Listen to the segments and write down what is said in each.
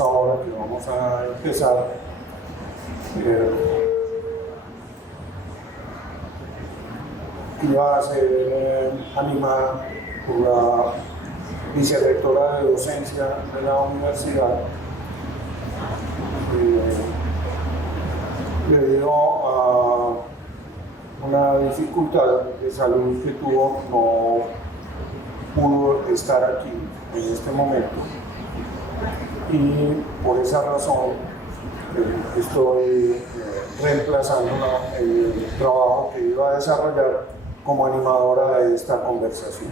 ahora, que vamos a empezar, iba a ser animada por la vicerrectora de docencia de la universidad, debido a una dificultad de salud que tuvo, no pudo estar aquí en este momento, y por esa razón estoy reemplazándola en el trabajo que iba a desarrollar como animadora de esta conversación.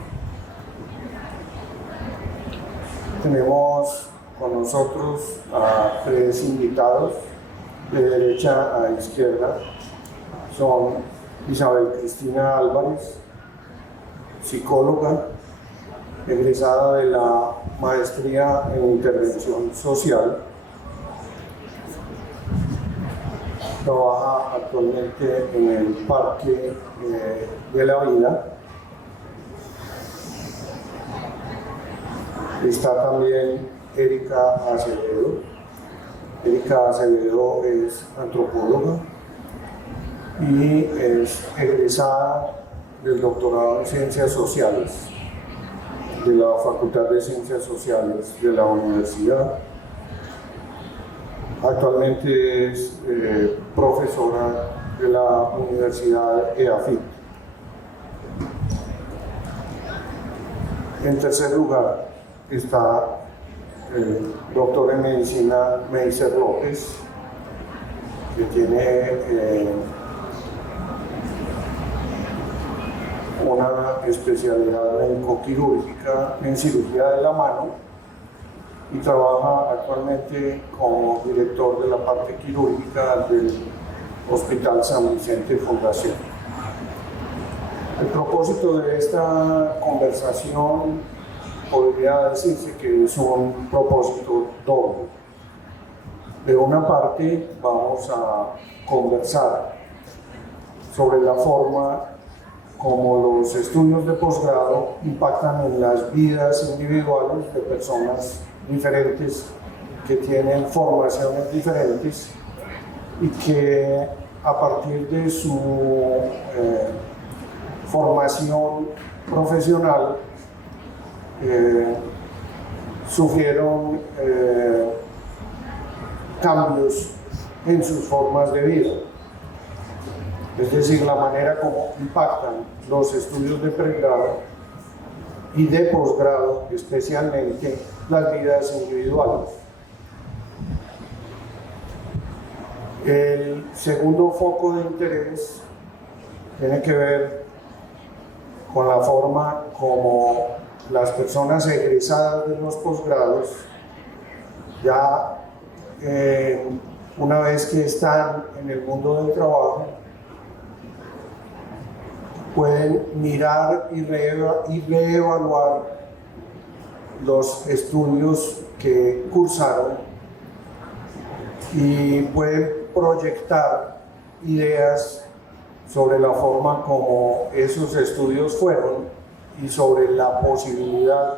Tenemos con nosotros a 3 invitados de derecha a izquierda. Son Isabel Cristina Álvarez, psicóloga, egresada de la maestría en intervención social. Trabaja actualmente en el Parque de la Vida. Está también Erika Acevedo. Erika Acevedo es antropóloga y es egresada del doctorado en Ciencias Sociales de la Facultad de Ciencias Sociales de la Universidad. Actualmente es profesora de la Universidad EAFIT. En tercer lugar está el doctor en medicina Meiser López, que tiene una especialidad médico-quirúrgica en cirugía de la mano y trabaja actualmente como director de la parte quirúrgica del Hospital San Vicente Fundación. El propósito de esta conversación podría decirse que es un propósito doble. De una parte, vamos a conversar sobre la forma como los estudios de posgrado impactan en las vidas individuales de personas diferentes que tienen formaciones diferentes y que a partir de su formación profesional sufrieron cambios en sus formas de vida. Es decir, la manera como impactan los estudios de pregrado y de posgrado, especialmente las vidas individuales. El segundo foco de interés tiene que ver con la forma como las personas egresadas de los posgrados, ya una vez que están en el mundo del trabajo, pueden mirar y reevaluar los estudios que cursaron y pueden proyectar ideas sobre la forma como esos estudios fueron y sobre la posibilidad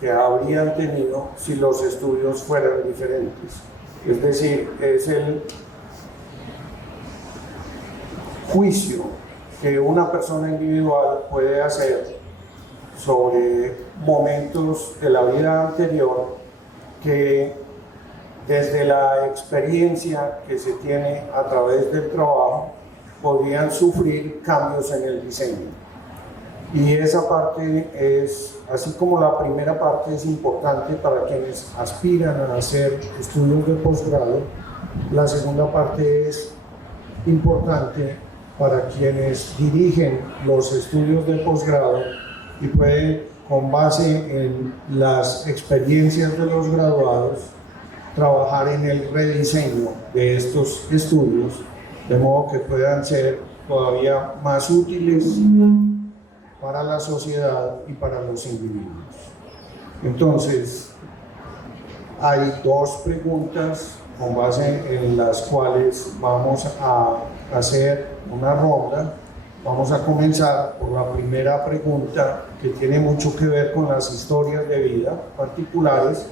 que habrían tenido si los estudios fueran diferentes. Es decir, es el juicio que una persona individual puede hacer sobre momentos de la vida anterior que desde la experiencia que se tiene a través del trabajo podrían sufrir cambios en el diseño. Y esa parte es, así como la primera parte es importante para quienes aspiran a hacer estudios de posgrado, la segunda parte es importante para quienes dirigen los estudios de posgrado y pueden, con base en las experiencias de los graduados, trabajar en el rediseño de estos estudios, de modo que puedan ser todavía más útiles para la sociedad y para los individuos. Entonces, hay 2 preguntas con base en las cuales vamos a hacer una ronda. Vamos a comenzar por la primera pregunta, que tiene mucho que ver con las historias de vida particulares,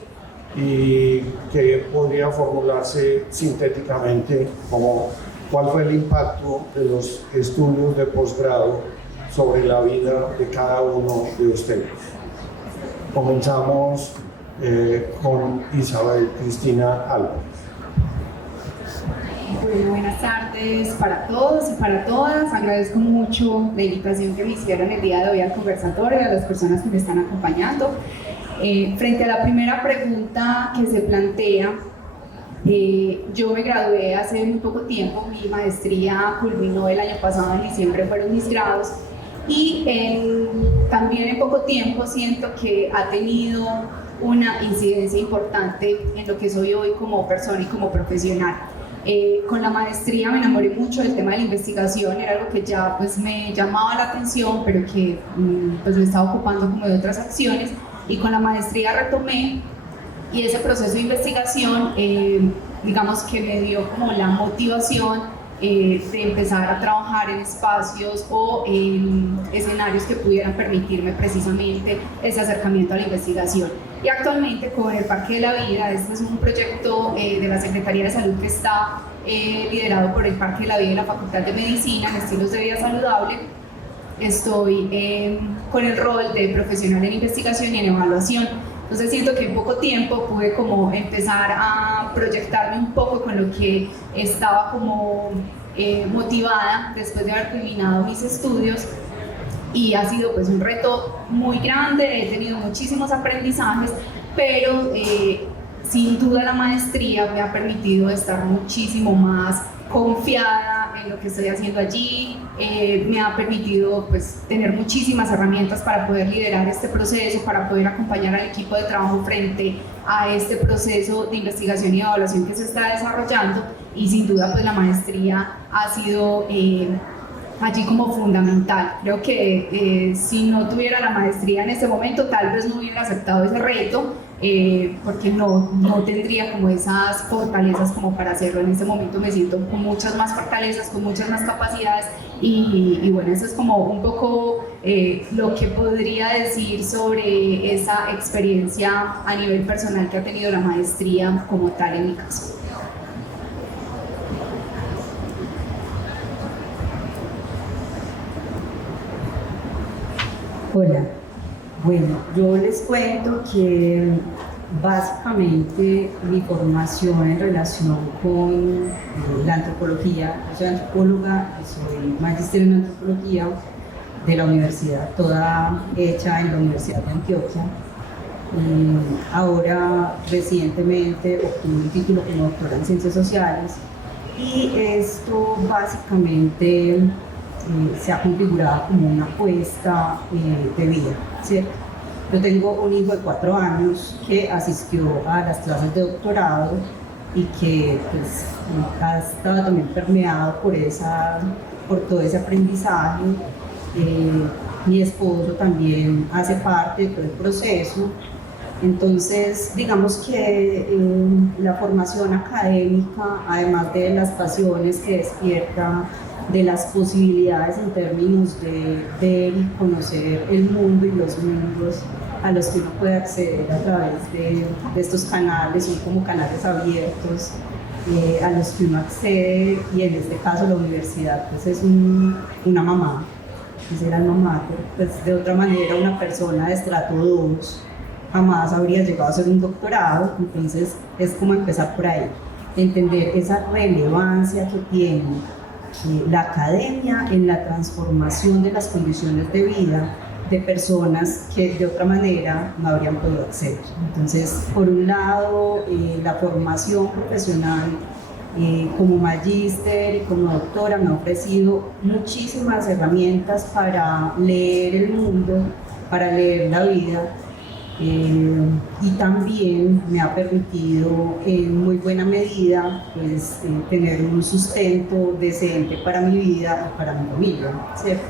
y que podría formularse sintéticamente como cuál fue el impacto de los estudios de posgrado sobre la vida de cada uno de ustedes. Comenzamos con Isabel Cristina Álvarez. Bueno, buenas tardes para todos y para todas. Agradezco mucho la invitación que me hicieron el día de hoy al conversatorio y a las personas que me están acompañando. Frente a la primera pregunta que se plantea, yo me gradué hace muy poco tiempo, mi maestría culminó el año pasado, en diciembre fueron mis grados, y también en poco tiempo siento que ha tenido una incidencia importante en lo que soy hoy como persona y como profesional. Con la maestría me enamoré mucho del tema de la investigación, era algo que ya pues me llamaba la atención, pero que pues me estaba ocupando como de otras acciones, y con la maestría retomé, y ese proceso de investigación digamos que me dio como la motivación de empezar a trabajar en espacios o en escenarios que pudieran permitirme precisamente ese acercamiento a la investigación. Y actualmente con el Parque de la Vida, este es un proyecto de la Secretaría de Salud que está liderado por el Parque de la Vida y la Facultad de Medicina en estilos de vida saludable. Estoy con el rol de profesional en investigación y en evaluación. Entonces siento que en poco tiempo pude como empezar a proyectarme un poco con lo que estaba como motivada después de haber terminado mis estudios, y ha sido pues un reto muy grande, he tenido muchísimos aprendizajes, pero sin duda la maestría me ha permitido estar muchísimo más confiada en lo que estoy haciendo allí, me ha permitido pues tener muchísimas herramientas para poder liderar este proceso, para poder acompañar al equipo de trabajo frente a este proceso de investigación y evaluación que se está desarrollando, y sin duda pues la maestría ha sido allí como fundamental. Creo que si no tuviera la maestría en este momento tal vez no hubiera aceptado ese reto, porque no tendría como esas fortalezas como para hacerlo. En este momento me siento con muchas más fortalezas, con muchas más capacidades, y bueno, eso es como un poco lo que podría decir sobre esa experiencia a nivel personal que ha tenido la maestría como tal en mi caso. Hola, bueno, yo les cuento que básicamente mi formación en relación con la antropología, yo soy antropóloga, soy magíster en antropología de la universidad, toda hecha en la Universidad de Antioquia. Ahora recientemente obtuve un título como doctora en Ciencias Sociales, y esto básicamente se ha configurado como una apuesta de vida, ¿cierto? Yo tengo un hijo de 4 años que asistió a las clases de doctorado y que pues, ha estado también permeado por todo ese aprendizaje. Mi esposo también hace parte de todo el proceso. Entonces, digamos que la formación académica, además de las pasiones que despierta, de las posibilidades en términos de ver y conocer el mundo y los mundos a los que uno puede acceder a través de estos canales, son como canales abiertos a los que uno accede, y en este caso la universidad pues es una mamá, es el alma mater, pues de otra manera una persona de estrato 2 jamás habría llegado a hacer un doctorado. Entonces es como empezar por ahí, entender esa relevancia que tiene la academia en la transformación de las condiciones de vida de personas que de otra manera no habrían podido acceder. Entonces, por un lado, la formación profesional como magíster y como doctora me ha ofrecido muchísimas herramientas para leer el mundo, para leer la vida, y también me ha permitido en muy buena medida pues, tener un sustento decente para mi vida y para mi familia, ¿cierto?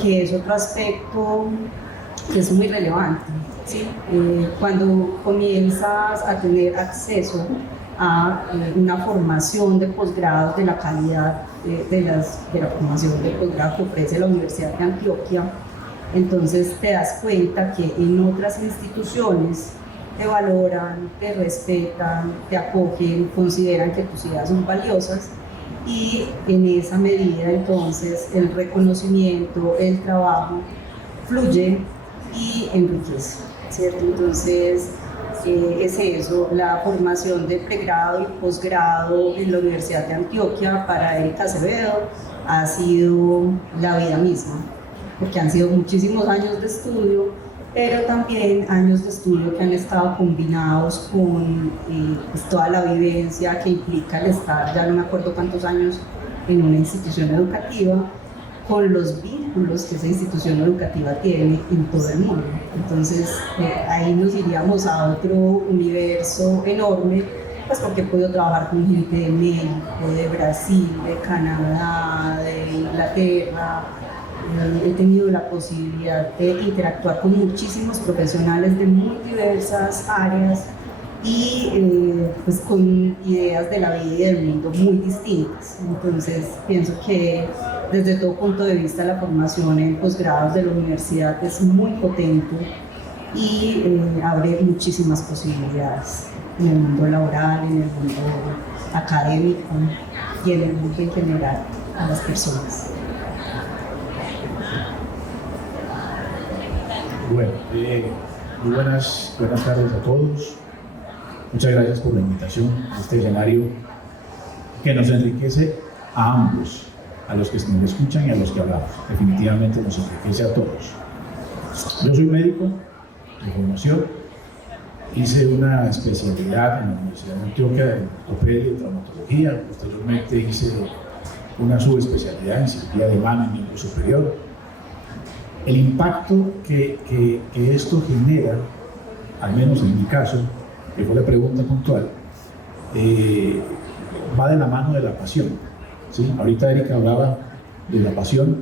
Que es otro aspecto que es muy relevante, ¿sí? Cuando comienzas a tener acceso a una formación de posgrados de la calidad de la formación de posgrado que ofrece la Universidad de Antioquia, entonces te das cuenta que en otras instituciones te valoran, te respetan, te acogen, consideran que tus ideas son valiosas y en esa medida entonces el reconocimiento, el trabajo fluye y enriquece, ¿cierto? Entonces es eso, la formación de pregrado y posgrado en la Universidad de Antioquia para Erika Acevedo ha sido la vida misma, porque han sido muchísimos años de estudio, pero también años de estudio que han estado combinados con pues toda la vivencia que implica el estar, ya no me acuerdo cuántos años, en una institución educativa, con los vínculos que esa institución educativa tiene en todo el mundo. Entonces ahí nos iríamos a otro universo enorme, pues porque he podido trabajar con gente de México, de Brasil, de Canadá, de Inglaterra. He tenido la posibilidad de interactuar con muchísimos profesionales de muy diversas áreas y pues con ideas de la vida y del mundo muy distintas. Entonces pienso que desde todo punto de vista la formación en posgrados de la universidad es muy potente y abre muchísimas posibilidades en el mundo laboral, en el mundo académico y en el mundo en general a las personas. Bueno, muy buenas tardes a todos. Muchas gracias por la invitación a este escenario que nos enriquece a ambos, a los que nos escuchan y a los que hablamos. Definitivamente nos enriquece a todos. Yo soy médico de formación, hice una especialidad en la Universidad de Antioquia de ortopedia y traumatología, posteriormente hice una subespecialidad en cirugía de mano y miembro superior. El impacto que esto genera, al menos en mi caso, que fue la pregunta puntual, va de la mano de la pasión, ¿sí? Ahorita Erika hablaba de la pasión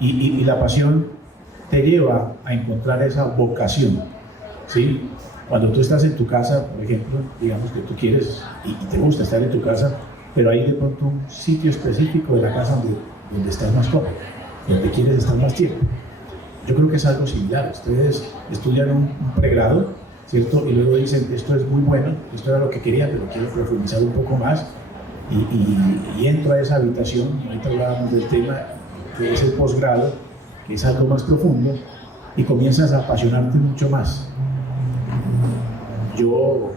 y la pasión te lleva a encontrar esa vocación, ¿sí? Cuando tú estás en tu casa, por ejemplo, digamos que tú quieres y te gusta estar en tu casa, pero hay de pronto un sitio específico de la casa donde estás más cómodo, donde quieres estar más tiempo. Yo creo que es algo similar. Ustedes estudian un pregrado, ¿cierto? Y luego dicen, esto es muy bueno, esto era lo que quería, pero quiero profundizar un poco más. Y entro a esa habitación, ahorita hablábamos del tema, que es el posgrado, que es algo más profundo, y comienzas a apasionarte mucho más. Yo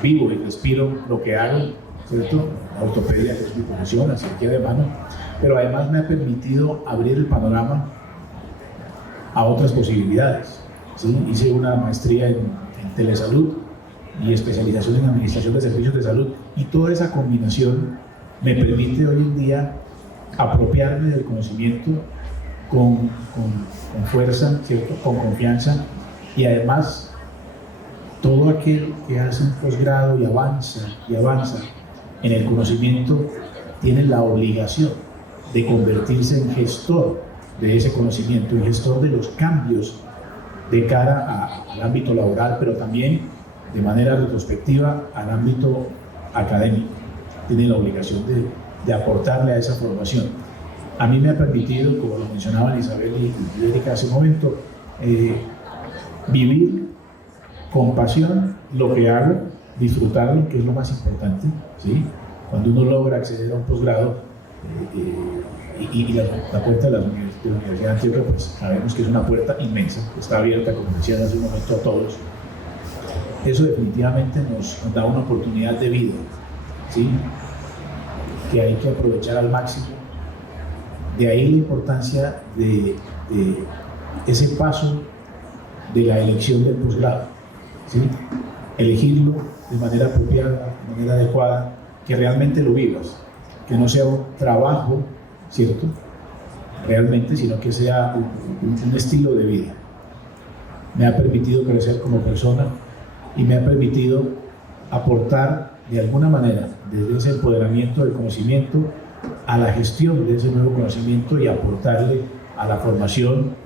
vivo y respiro lo que hago, ¿cierto? La ortopedia, que es mi profesión, la cirugía de mano, pero además me ha permitido abrir el panorama a otras posibilidades, ¿sí? Hice una maestría en telesalud y especialización en administración de servicios de salud, y toda esa combinación me permite hoy en día apropiarme del conocimiento con fuerza, ¿cierto? Con confianza, y además todo aquel que hace un posgrado y avanza en el conocimiento tiene la obligación de convertirse en gestor de ese conocimiento, en gestor de los cambios de cara al ámbito laboral, pero también de manera retrospectiva al ámbito académico. Tiene la obligación de aportarle a esa formación. A mí me ha permitido, como lo mencionaban Isabel y Erika hace un momento, vivir con pasión lo que hago, disfrutarlo, que es lo más importante, ¿sí? Cuando uno logra acceder a un posgrado y la puerta de la Universidad de Antioquia, pues sabemos que es una puerta inmensa, está abierta, como decían hace un momento, a todos. Eso definitivamente nos da una oportunidad de vida, ¿sí? Que hay que aprovechar al máximo. De ahí la importancia de ese paso de la elección del posgrado, ¿sí? Elegirlo de manera apropiada, de manera adecuada, que realmente lo vivas, que no sea un trabajo, ¿cierto? Realmente, sino que sea un estilo de vida. Me ha permitido crecer como persona y me ha permitido aportar de alguna manera, desde ese empoderamiento del conocimiento, a la gestión de ese nuevo conocimiento y aportarle a la formación,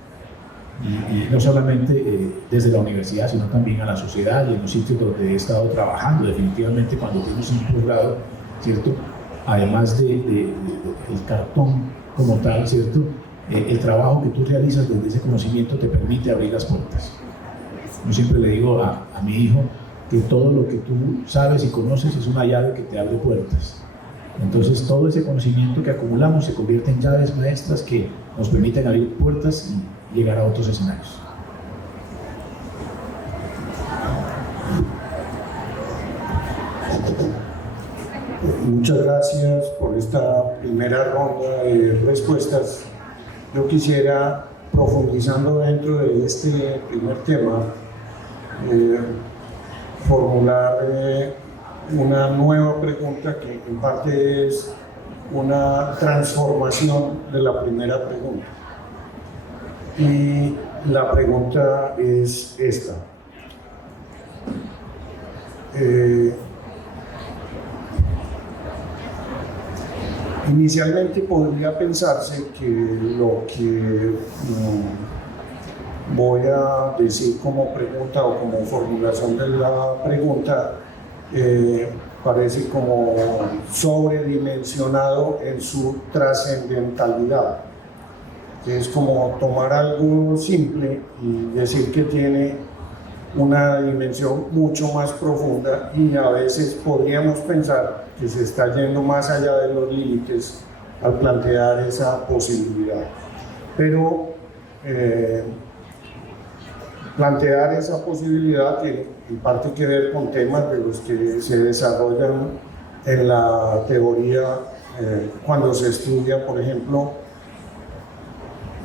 y no solamente desde la universidad, sino también a la sociedad y en los sitios donde he estado trabajando. Definitivamente, cuando tienes un posgrado, ¿cierto? Además del cartón como tal, ¿cierto? El trabajo que tú realizas desde ese conocimiento te permite abrir las puertas. Yo siempre le digo a mi hijo que todo lo que tú sabes y conoces es una llave que te abre puertas. Entonces todo ese conocimiento que acumulamos se convierte en llaves maestras que nos permiten abrir puertas y llegar a otros escenarios. Muchas gracias por esta primera ronda de respuestas. Yo quisiera, profundizando dentro de este primer tema, formular una nueva pregunta que en parte es una transformación de la primera pregunta. Y la pregunta es esta. Inicialmente podría pensarse que lo que voy a decir como pregunta o como formulación de la pregunta parece como sobredimensionado en su trascendentalidad, que es como tomar algo simple y decir que tiene una dimensión mucho más profunda, y a veces podríamos pensar que se está yendo más allá de los límites al plantear esa posibilidad. Pero plantear esa posibilidad tiene en parte que ver con temas de los que se desarrollan en la teoría cuando se estudia, por ejemplo,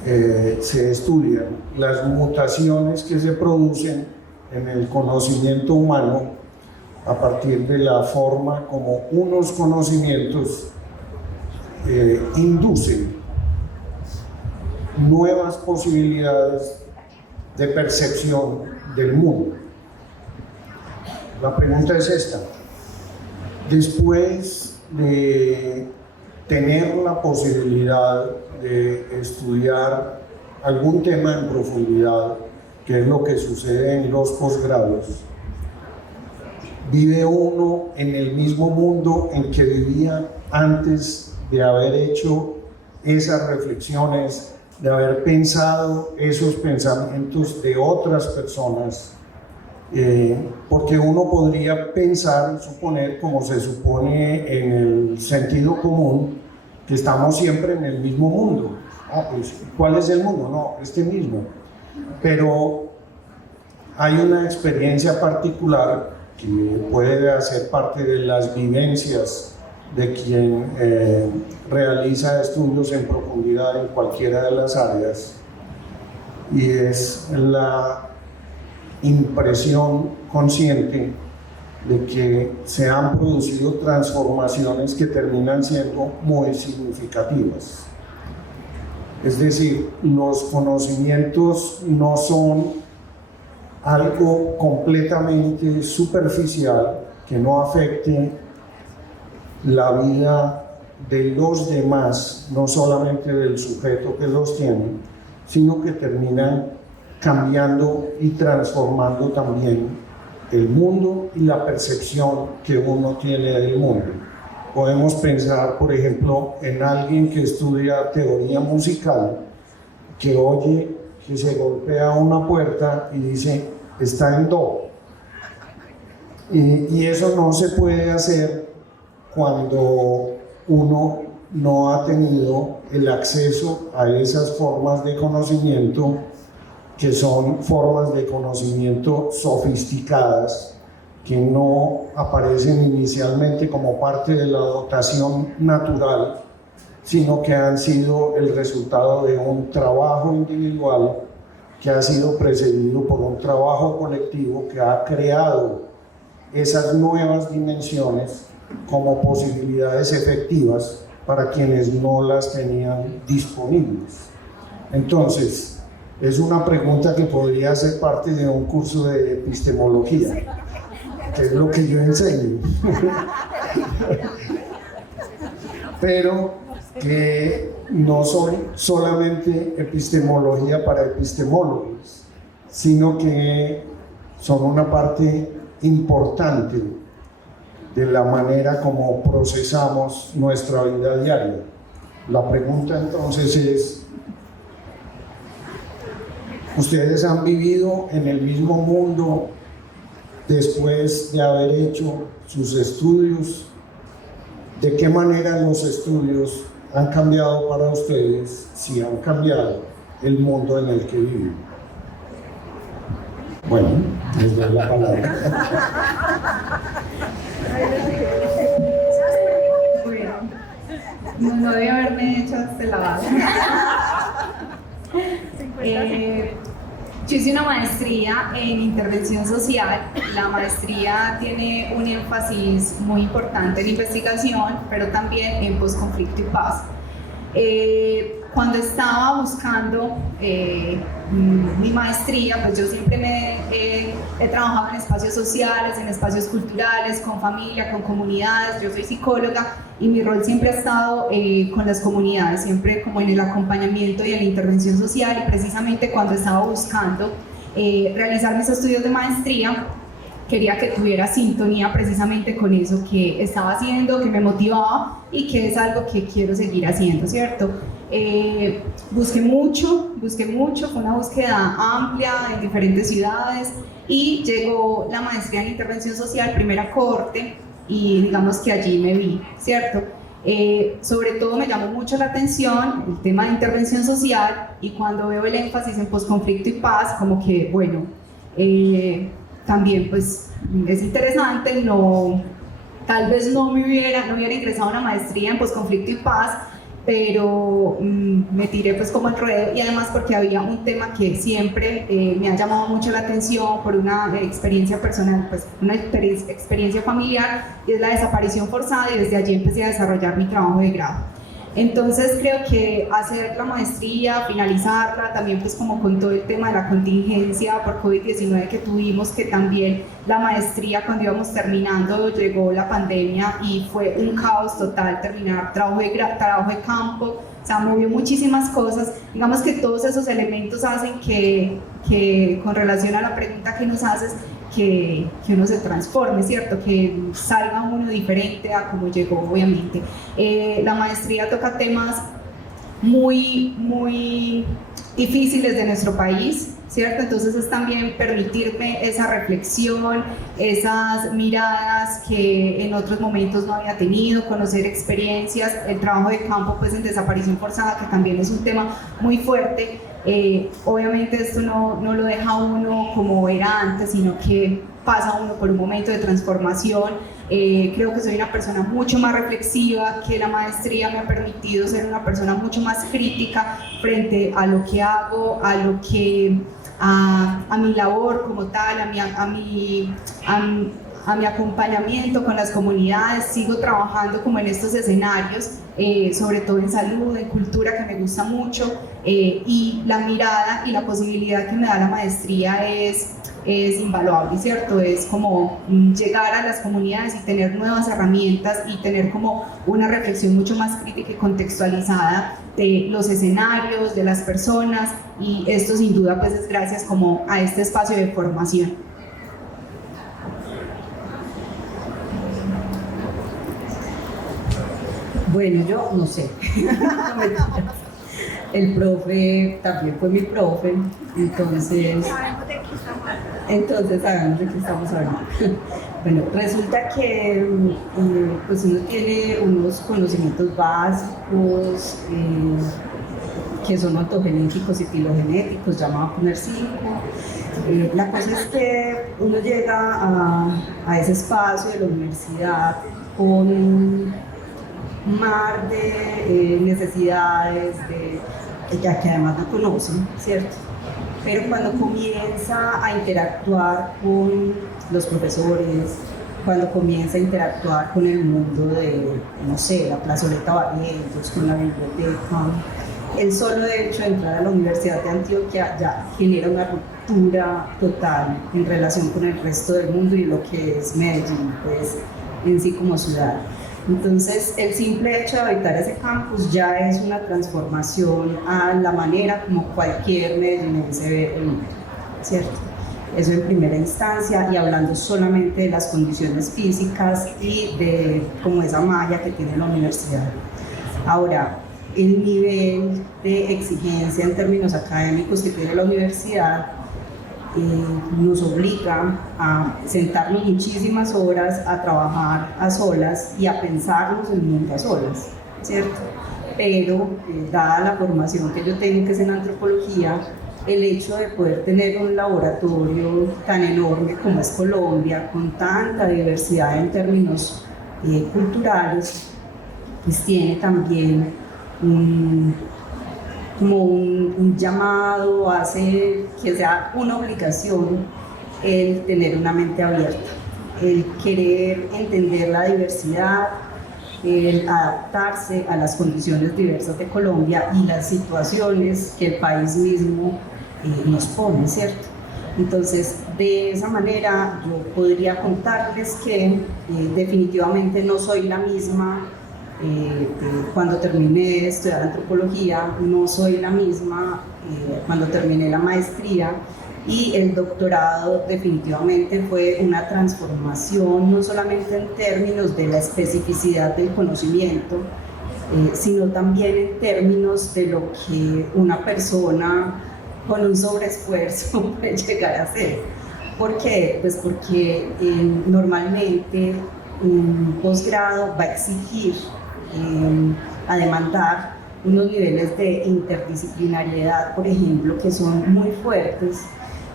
se estudian las mutaciones que se producen en el conocimiento humano a partir de la forma como unos conocimientos inducen nuevas posibilidades de percepción del mundo. La pregunta es esta: después de tener la posibilidad de estudiar algún tema en profundidad, que es lo que sucede en los posgrados, ¿vive uno en el mismo mundo en que vivía antes de haber hecho esas reflexiones, de haber pensado esos pensamientos de otras personas? Porque uno podría pensar, suponer, como se supone en el sentido común, que estamos siempre en el mismo mundo. Pues, ¿cuál es el mundo? No, este mismo. Pero hay una experiencia particular que puede hacer parte de las vivencias de quien realiza estudios en profundidad en cualquiera de las áreas, y es la impresión consciente de que se han producido transformaciones que terminan siendo muy significativas. Es decir, los conocimientos no son algo completamente superficial que no afecte la vida de los demás, no solamente del sujeto que los tiene, sino que terminan cambiando y transformando también el mundo y la percepción que uno tiene del mundo. Podemos pensar, por ejemplo, en alguien que estudia teoría musical, que oye que se golpea una puerta y dice, está en do. Y eso no se puede hacer cuando uno no ha tenido el acceso a esas formas de conocimiento, que son formas de conocimiento sofisticadas, que no aparecen inicialmente como parte de la dotación natural, sino que han sido el resultado de un trabajo individual que ha sido precedido por un trabajo colectivo que ha creado esas nuevas dimensiones como posibilidades efectivas para quienes no las tenían disponibles. Entonces, es una pregunta que podría ser parte de un curso de epistemología, que es lo que yo enseño. Pero que no son solamente epistemología para epistemólogos, sino que son una parte importante de la manera como procesamos nuestra vida diaria. La pregunta entonces es, Ustedes han vivido en el mismo mundo después de haber hecho sus estudios. ¿De qué manera los estudios han cambiado para ustedes, si han cambiado el mundo en el que viven? Bueno, les doy la palabra. Bueno, no debí haberme hecho este lavado. Yo hice una maestría en intervención social. La maestría tiene un énfasis muy importante en investigación, pero también en posconflicto y paz. Cuando estaba buscando mi maestría, pues yo siempre he trabajado en espacios sociales, en espacios culturales, con familia, con comunidades. Yo soy psicóloga y mi rol siempre ha estado con las comunidades, siempre como en el acompañamiento y en la intervención social. Y precisamente cuando estaba buscando realizar mis estudios de maestría, quería que tuviera sintonía precisamente con eso que estaba haciendo, que me motivaba y que es algo que quiero seguir haciendo, ¿cierto? Busqué mucho, fue una búsqueda amplia en diferentes ciudades y llegó la maestría en intervención social, primera corte, y digamos que allí me vi, ¿cierto? Sobre todo me llamó mucho la atención el tema de intervención social, y cuando veo el énfasis en posconflicto y paz, como que, bueno, también pues es interesante, tal vez no hubiera ingresado a una maestría en posconflicto y paz, pero me tiré pues como el ruedo, y además porque había un tema que siempre me ha llamado mucho la atención por una experiencia personal, pues una experiencia familiar, y es la desaparición forzada, y desde allí empecé a desarrollar mi trabajo de grado. Entonces creo que hacer la maestría, finalizarla, también pues como con todo el tema de la contingencia por COVID-19 que tuvimos, que también la maestría cuando íbamos terminando llegó la pandemia y fue un caos total terminar trabajo de campo, o sea, movió muchísimas cosas. Digamos que todos esos elementos hacen que con relación a la pregunta que nos haces, que uno se transforme, ¿cierto? Que salga uno diferente a como llegó, obviamente. La maestría toca temas muy, muy difíciles de nuestro país, ¿cierto? Entonces es también permitirme esa reflexión, esas miradas que en otros momentos no había tenido, conocer experiencias, el trabajo de campo pues en desaparición forzada, que también es un tema muy fuerte. Obviamente esto no lo deja uno como era antes, sino que pasa uno por un momento de transformación. Creo que soy una persona mucho más reflexiva, que la maestría me ha permitido ser una persona mucho más crítica frente a lo que hago, a mi labor como tal, a mi acompañamiento con las comunidades. Sigo trabajando como en estos escenarios, sobre todo en salud, en cultura, que me gusta mucho, y la mirada y la posibilidad que me da la maestría es invaluable, ¿cierto? Es como llegar a las comunidades y tener nuevas herramientas y tener como una reflexión mucho más crítica y contextualizada de los escenarios, de las personas, y esto sin duda pues es gracias como a este espacio de formación. Bueno, yo no sé. El profe también fue mi profe, entonces sabemos de qué estamos hablando. Bueno, resulta que pues uno tiene unos conocimientos básicos que son ontogenéticos y filogenéticos, ya me voy a poner 5. La cosa es que uno llega a ese espacio de la universidad con un mar de necesidades, que además no conocen, ¿cierto? Pero cuando comienza a interactuar con los profesores, cuando comienza a interactuar con el mundo de, no sé, la plazoleta Barrientos, con la biblioteca, el solo hecho de entrar a la Universidad de Antioquia ya genera una ruptura total en relación con el resto del mundo y lo que es Medellín, pues, en sí como ciudad. Entonces, el simple hecho de habitar ese campus ya es una transformación a la manera como cualquier medellinense ve el mundo, ¿cierto? Eso en primera instancia, y hablando solamente de las condiciones físicas y de como esa malla que tiene la universidad. Ahora, el nivel de exigencia en términos académicos que tiene la universidad nos obliga a sentarnos muchísimas horas a trabajar a solas y a pensarnos el mundo a solas, ¿cierto? Pero dada la formación que yo tengo, que es en antropología, el hecho de poder tener un laboratorio tan enorme como es Colombia, con tanta diversidad en términos culturales, pues tiene también como un llamado, hace que sea una obligación el tener una mente abierta, el querer entender la diversidad, el adaptarse a las condiciones diversas de Colombia y las situaciones que el país mismo nos pone, ¿cierto? Entonces, de esa manera yo podría contarles que definitivamente no soy la misma cuando terminé de estudiar antropología, no soy la misma cuando terminé la maestría, y el doctorado definitivamente fue una transformación, no solamente en términos de la especificidad del conocimiento, sino también en términos de lo que una persona con un sobreesfuerzo puede llegar a hacer. ¿Por qué? Pues porque normalmente un posgrado va a exigir, a demandar unos niveles de interdisciplinariedad, por ejemplo, que son muy fuertes.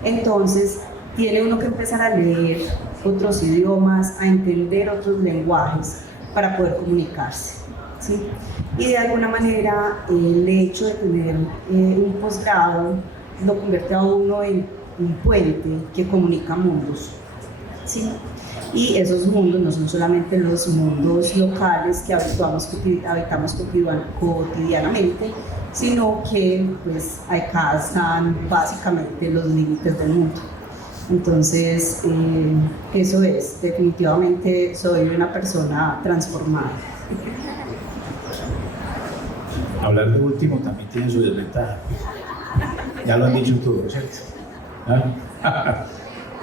Entonces tiene uno que empezar a leer otros idiomas, a entender otros lenguajes para poder comunicarse, ¿sí? Y de alguna manera el hecho de tener un posgrado lo convierte a uno en un puente que comunica mundos, ¿sí? Y esos mundos no son solamente los mundos locales que habitamos cotidianamente, sino que pues acá están básicamente los límites del mundo. Entonces, eso es, definitivamente soy una persona transformada. Hablar de último también tiene su desventaja. Ya lo han dicho todos, ¿cierto? ¿Ah?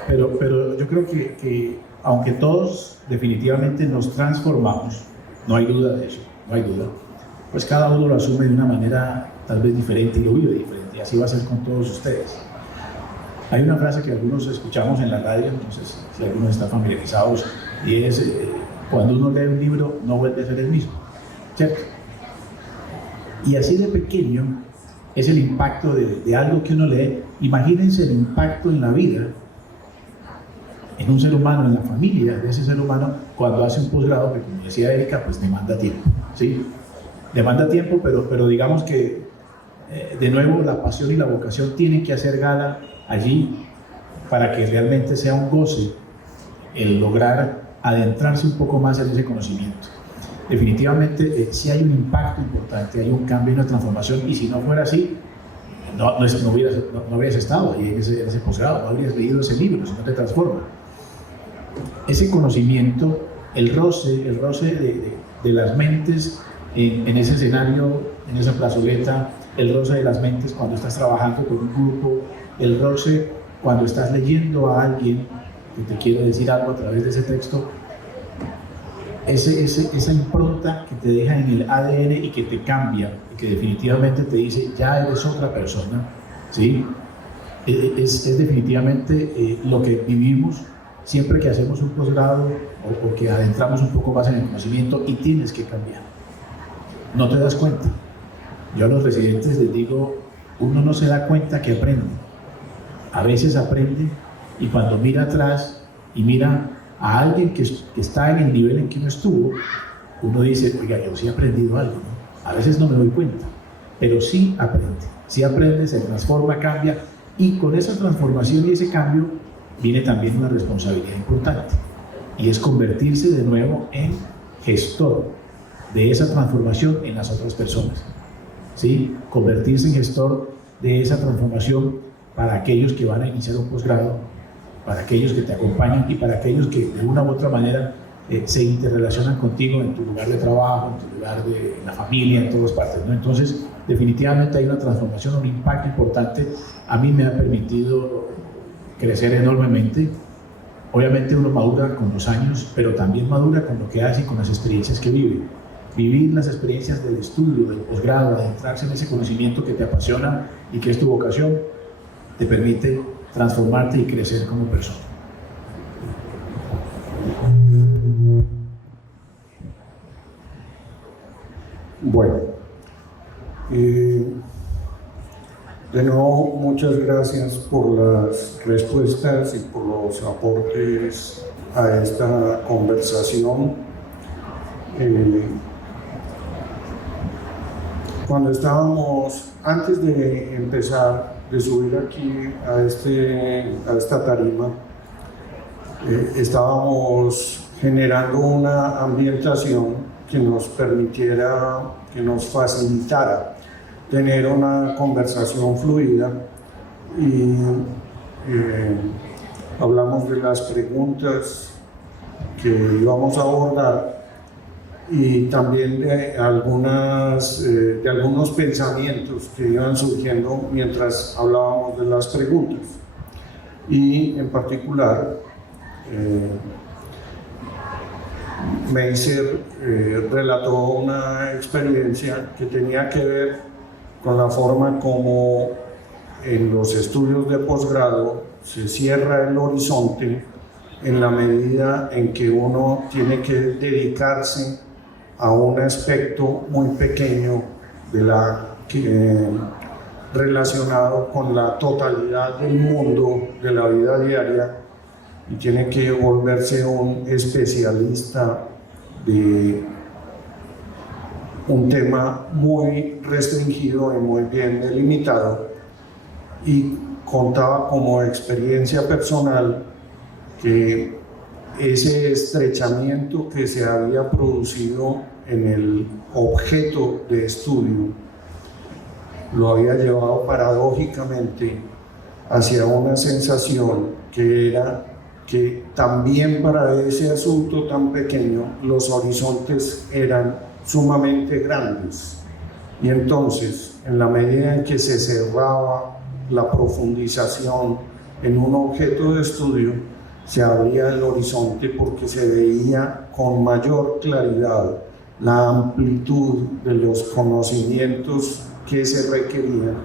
Pero yo creo que aunque todos definitivamente nos transformamos, no hay duda de eso, no hay duda, pues cada uno lo asume de una manera tal vez diferente y lo vive diferente, y así va a ser con todos ustedes. Hay una frase que algunos escuchamos en la radio, no sé si algunos están familiarizados, y es, cuando uno lee un libro no vuelve a ser el mismo, ¿cierto? Y así de pequeño es el impacto de algo que uno lee. Imagínense el impacto en la vida, en un ser humano, en la familia de ese ser humano, cuando hace un posgrado que, como decía Erika, pues demanda tiempo, ¿sí? Demanda tiempo, pero digamos que, de nuevo, la pasión y la vocación tienen que hacer gala allí para que realmente sea un goce el lograr adentrarse un poco más en ese conocimiento. Definitivamente, sí hay un impacto importante, hay un cambio, una transformación, y si no fuera así, no habrías estado ahí en ese posgrado, no habrías leído ese libro, si no te transforma. Ese conocimiento, el roce de las mentes en ese escenario, en esa plazoleta, el roce de las mentes cuando estás trabajando con un grupo, el roce cuando estás leyendo a alguien que te quiere decir algo a través de ese texto, esa impronta que te deja en el ADN y que te cambia, y que definitivamente te dice, ya eres otra persona, ¿sí? Es definitivamente lo que vivimos siempre que hacemos un posgrado o que adentramos un poco más en el conocimiento, y tienes que cambiar. No te das cuenta. Yo a los residentes les digo, uno no se da cuenta que aprende. A veces aprende, y cuando mira atrás y mira a alguien que está en el nivel en que uno estuvo, uno dice, oiga, yo sí he aprendido algo, ¿no? A veces no me doy cuenta, pero sí aprende, se transforma, cambia, y con esa transformación y ese cambio viene también una responsabilidad importante, y es convertirse de nuevo en gestor de esa transformación en las otras personas, ¿sí? Convertirse en gestor de esa transformación para aquellos que van a iniciar un posgrado, para aquellos que te acompañan y para aquellos que de una u otra manera se interrelacionan contigo en tu lugar de trabajo, en tu lugar de la familia, en todas partes, ¿no? Entonces, definitivamente hay una transformación, un impacto importante. A mí me ha permitido crecer enormemente. Obviamente uno madura con los años, pero también madura con lo que hace y con las experiencias que vive. vivir las experiencias del estudio, del posgrado, adentrarse en ese conocimiento que te apasiona y que es tu vocación, te permite transformarte y crecer como persona. Bueno, de nuevo muchas gracias por las respuestas y por los aportes a esta conversación. Cuando estábamos, antes de empezar, de subir aquí a esta tarima, estábamos generando una ambientación que nos permitiera, que nos facilitara tener una conversación fluida, y hablamos de las preguntas que íbamos a abordar y también de algunos pensamientos que iban surgiendo mientras hablábamos de las preguntas. Y en particular, Meiser relató una experiencia que tenía que ver con la forma como en los estudios de posgrado se cierra el horizonte en la medida en que uno tiene que dedicarse a un aspecto muy pequeño relacionado con la totalidad del mundo de la vida diaria, y tiene que volverse un especialista de un tema muy restringido y muy bien delimitado. Y contaba como experiencia personal que ese estrechamiento que se había producido en el objeto de estudio lo había llevado paradójicamente hacia una sensación que era que también para ese asunto tan pequeño los horizontes eran sumamente grandes, y entonces en la medida en que se cerraba la profundización en un objeto de estudio, se abría el horizonte porque se veía con mayor claridad la amplitud de los conocimientos que se requerían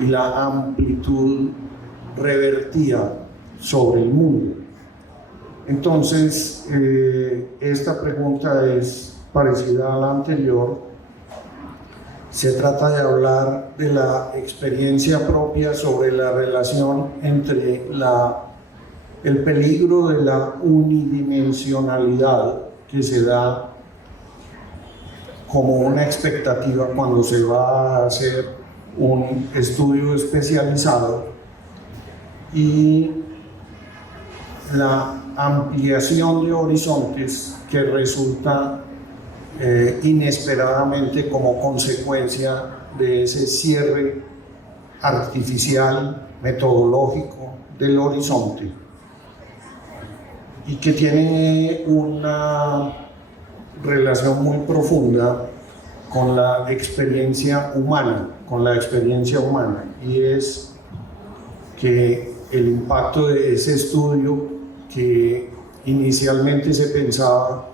y la amplitud revertida sobre el mundo. Entonces, esta pregunta es parecida a la anterior. Se trata de hablar de la experiencia propia sobre la relación entre el peligro de la unidimensionalidad que se da como una expectativa cuando se va a hacer un estudio especializado, y la ampliación de horizontes que resulta inesperadamente como consecuencia de ese cierre artificial, metodológico del horizonte, y que tiene una relación muy profunda con la experiencia humana, y es que el impacto de ese estudio, que inicialmente se pensaba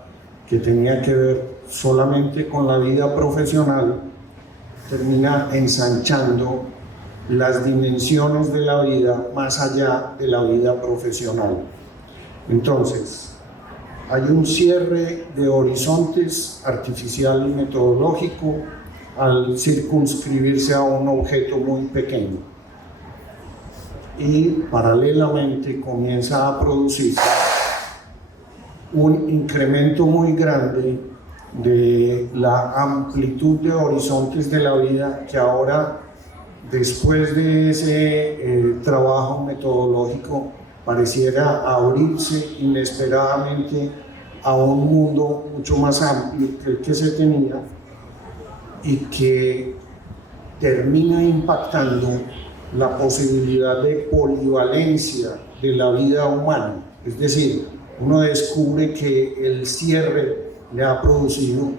que tenía que ver solamente con la vida profesional, termina ensanchando las dimensiones de la vida más allá de la vida profesional. Entonces, hay un cierre de horizontes artificial y metodológico al circunscribirse a un objeto muy pequeño, y paralelamente comienza a producirse un incremento muy grande de la amplitud de horizontes de la vida, que ahora, después de ese trabajo metodológico, pareciera abrirse inesperadamente a un mundo mucho más amplio que el que se tenía, y que termina impactando la posibilidad de polivalencia de la vida humana. Es decir, uno descubre que el cierre le ha producido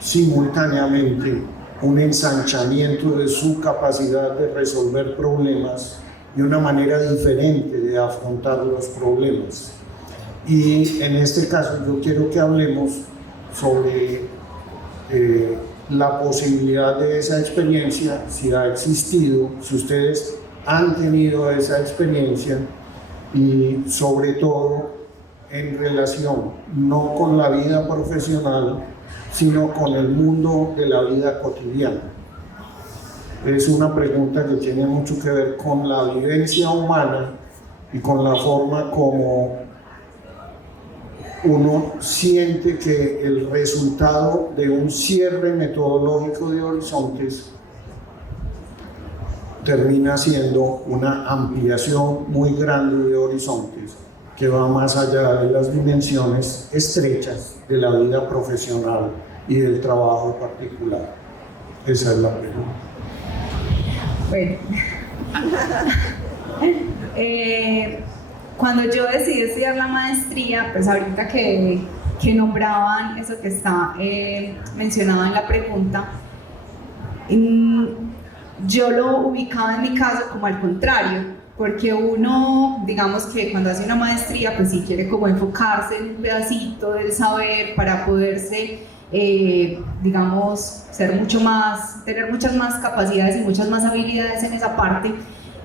simultáneamente un ensanchamiento de su capacidad de resolver problemas y una manera diferente de afrontar los problemas. Y en este caso yo quiero que hablemos sobre la posibilidad de esa experiencia, si ha existido, si ustedes han tenido esa experiencia, y sobre todo en relación no con la vida profesional, sino con el mundo de la vida cotidiana. Es una pregunta que tiene mucho que ver con la vivencia humana y con la forma como uno siente que el resultado de un cierre metodológico de horizontes termina siendo una ampliación muy grande de horizontes que va más allá de las dimensiones estrechas de la vida profesional y del trabajo particular. Esa es la pregunta. Bueno, cuando yo decidí estudiar la maestría, pues ahorita que nombraban eso que está mencionado en la pregunta, yo lo ubicaba en mi caso como al contrario, porque uno, digamos que cuando hace una maestría, pues sí quiere como enfocarse en un pedacito del saber para poderse, digamos, ser mucho más, tener muchas más capacidades y muchas más habilidades en esa parte.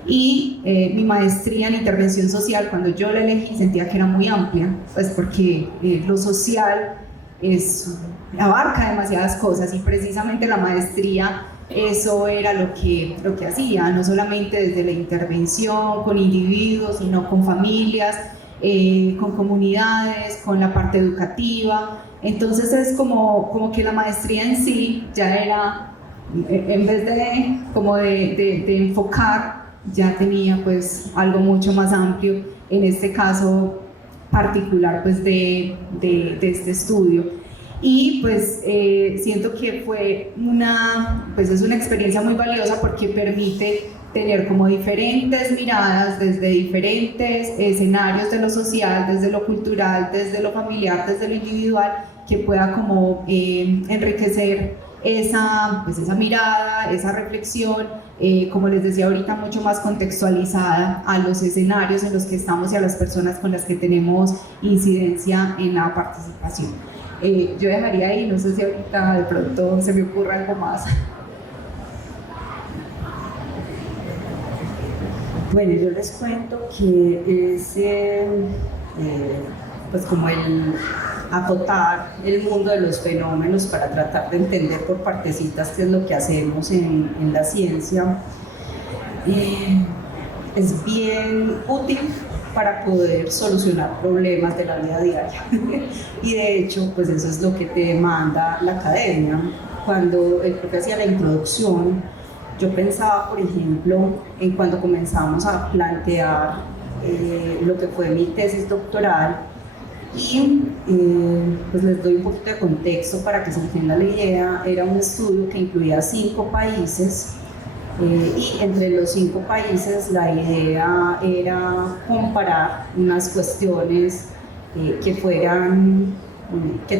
Y mi maestría en intervención social, cuando yo la elegí, sentía que era muy amplia, pues porque lo social abarca demasiadas cosas, y precisamente la maestría eso era lo que hacía, no solamente desde la intervención con individuos, sino con familias, con comunidades, con la parte educativa. Entonces es como que la maestría en sí ya era, en vez de enfocar, ya tenía pues algo mucho más amplio, en este caso particular pues de este estudio. Y pues siento que es una experiencia muy valiosa porque permite tener como diferentes miradas desde diferentes escenarios de lo social, desde lo cultural, desde lo familiar, desde lo individual, que pueda como enriquecer esa mirada, esa reflexión, como les decía ahorita, mucho más contextualizada a los escenarios en los que estamos y a las personas con las que tenemos incidencia en la participación. Yo dejaría ahí, no sé si ahorita de pronto se me ocurre algo más. Bueno, yo les cuento que pues como el acotar el mundo de los fenómenos para tratar de entender por partecitas qué es lo que hacemos en la ciencia, es bien útil para poder solucionar problemas de la vida diaria. Y de hecho, pues eso es lo que te demanda la academia. Cuando el profe hacía la introducción, yo pensaba, por ejemplo, en cuando comenzamos a plantear lo que fue mi tesis doctoral, y pues les doy un poquito de contexto para que se entienda la idea. Era un estudio que incluía 5 países, y entre los 5 países la idea era comparar unas cuestiones que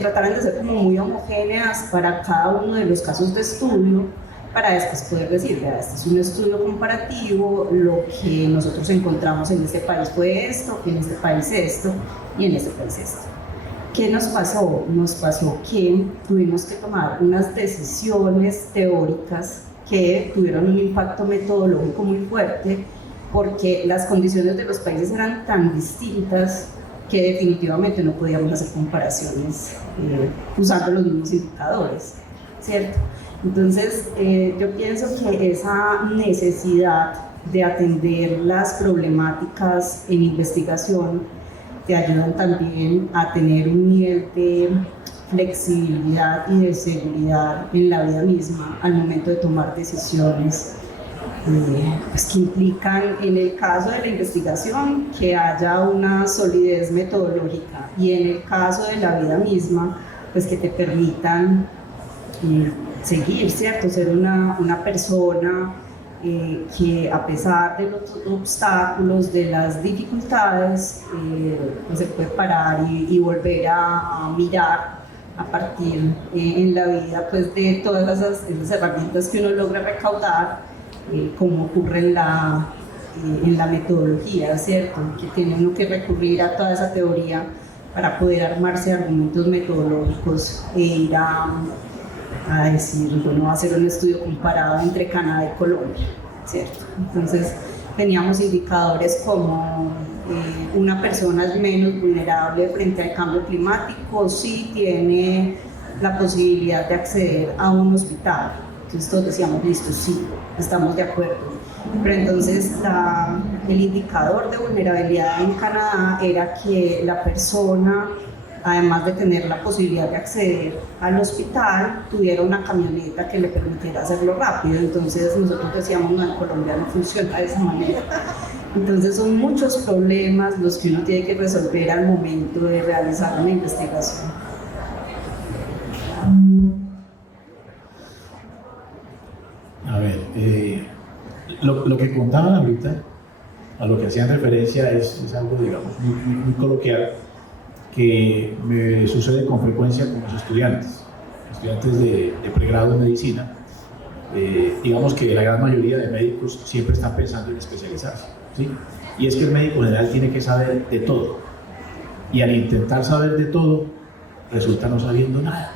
trataran de ser como muy homogéneas para cada uno de los casos de estudio, para después poder decir, vea, este es un estudio comparativo, lo que nosotros encontramos en este país fue esto, en este país esto, y en este país esto. ¿Qué nos pasó? Nos pasó que tuvimos que tomar unas decisiones teóricas que tuvieron un impacto metodológico muy fuerte, porque las condiciones de los países eran tan distintas que definitivamente no podíamos hacer comparaciones usando los mismos indicadores, ¿cierto? Entonces, yo pienso que esa necesidad de atender las problemáticas en investigación te ayudan también a tener un nivel de flexibilidad y de seguridad en la vida misma al momento de tomar decisiones pues que implican, en el caso de la investigación, que haya una solidez metodológica, y en el caso de la vida misma, pues que te permitan seguir, ¿cierto? Ser una persona que, a pesar de los obstáculos, de las dificultades, pues se puede parar y volver a mirar a partir en la vida pues de todas esas herramientas que uno logra recaudar, como ocurre en la metodología, ¿cierto? Que tiene uno que recurrir a toda esa teoría para poder armarse argumentos metodológicos e ir a decir, bueno, hacer un estudio comparado entre Canadá y Colombia, ¿cierto? Entonces teníamos indicadores como una persona es menos vulnerable frente al cambio climático si tiene la posibilidad de acceder a un hospital. Entonces todos decíamos, listo, sí, estamos de acuerdo. Pero entonces el indicador de vulnerabilidad en Canadá era que la persona, además de tener la posibilidad de acceder al hospital, tuviera una camioneta que le permitiera hacerlo rápido. Entonces nosotros decíamos, no, en Colombia no funciona de esa manera. Entonces son muchos problemas los que uno tiene que resolver al momento de realizar una investigación. A ver, lo que contaban ahorita, a lo que hacían referencia es algo, digamos, muy coloquial, que me sucede con frecuencia con los estudiantes de pregrado en medicina. Digamos que la gran mayoría de médicos siempre están pensando en especializarse, ¿sí? Y es que el médico general tiene que saber de todo, y al intentar saber de todo, resulta no sabiendo nada.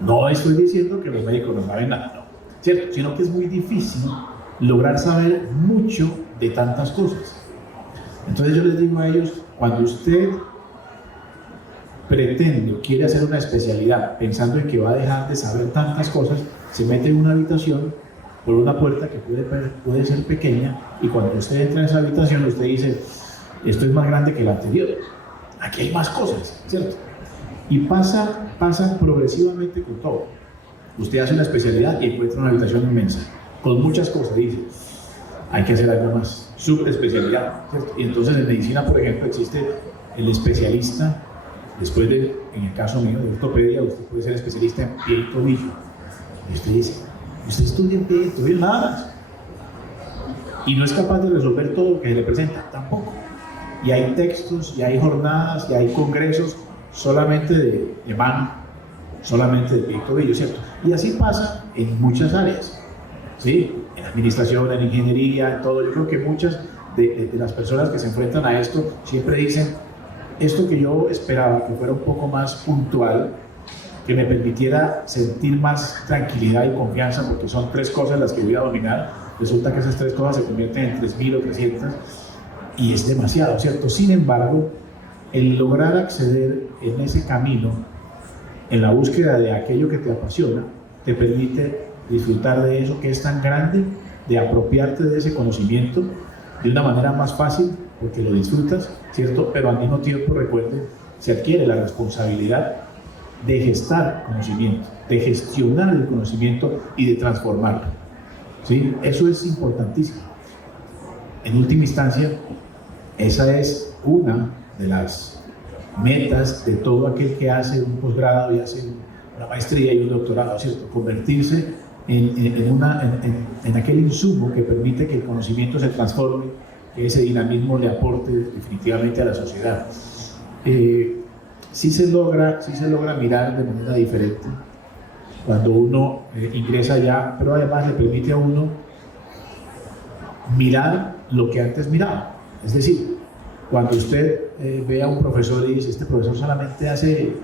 No estoy diciendo que los médicos no saben nada, no, ¿cierto? Sino que es muy difícil lograr saber mucho de tantas cosas. Entonces yo les digo a ellos, cuando usted pretende o quiere hacer una especialidad pensando en que va a dejar de saber tantas cosas, se mete en una habitación por una puerta que puede ser pequeña, y cuando usted entra en esa habitación usted dice, esto es más grande que la anterior, aquí hay más cosas, ¿cierto? Y pasa progresivamente con todo. Usted hace una especialidad y encuentra una habitación inmensa con muchas cosas, dice, hay que hacer algo más, subespecialidad, ¿cierto? Y entonces en medicina, por ejemplo, existe el especialista. Después de, en el caso mío, de ortopedia, usted puede ser especialista en pie y tobillo. Y usted dice, usted estudia en pie y tobillo nada más. Y no es capaz de resolver todo lo que se le presenta, tampoco. Y hay textos, y hay jornadas, y hay congresos solamente de mano, solamente de pie y tobillo, ¿cierto? Y así pasa en muchas áreas, ¿sí? En administración, en ingeniería, en todo. Yo creo que muchas de las personas que se enfrentan a esto siempre dicen, esto que yo esperaba que fuera un poco más puntual, que me permitiera sentir más tranquilidad y confianza, porque son 3 cosas las que voy a dominar, resulta que esas 3 cosas se convierten en 3.000 o 300, y es demasiado, ¿cierto? Sin embargo, el lograr acceder en ese camino, en la búsqueda de aquello que te apasiona, te permite disfrutar de eso que es tan grande, de apropiarte de ese conocimiento de una manera más fácil, porque lo disfrutas, ¿cierto? Pero al mismo tiempo, recuerden, se adquiere la responsabilidad de gestar conocimiento, de gestionar el conocimiento y de transformarlo, ¿sí? Eso es importantísimo. En última instancia, esa es una de las metas de todo aquel que hace un posgrado y hace una maestría y un doctorado, ¿cierto? Convertirse en aquel insumo que permite que el conocimiento se transforme, que ese dinamismo le aporte definitivamente a la sociedad. Sí se logra mirar de manera diferente cuando uno ingresa allá, pero además le permite a uno mirar lo que antes miraba. Es decir, cuando usted ve a un profesor y dice, este profesor solamente hace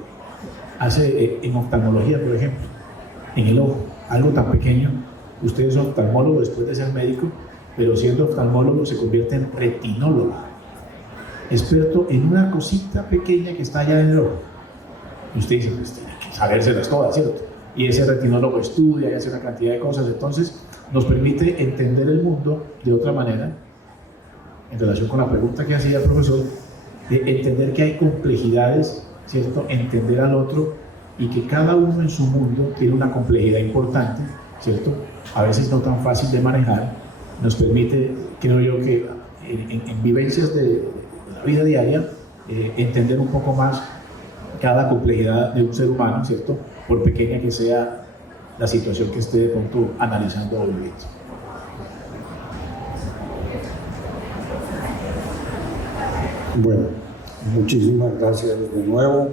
en oftalmología, por ejemplo, en el ojo, algo tan pequeño. Usted es oftalmólogo después de ser médico, pero siendo oftalmólogo se convierte en retinólogo, experto en una cosita pequeña que está allá en el ojo. Y usted dice, pues tiene que sabérselas todas, ¿cierto? Y ese retinólogo estudia y hace una cantidad de cosas. Entonces nos permite entender el mundo de otra manera, en relación con la pregunta que hacía el profesor, de entender que hay complejidades, ¿cierto? Entender al otro, y que cada uno en su mundo tiene una complejidad importante, ¿cierto? A veces no tan fácil de manejar. Nos permite, creo yo, que en vivencias de la vida diaria, entender un poco más cada complejidad de un ser humano, ¿cierto? Por pequeña que sea la situación que esté de pronto analizando o viviendo. Bueno, muchísimas gracias de nuevo.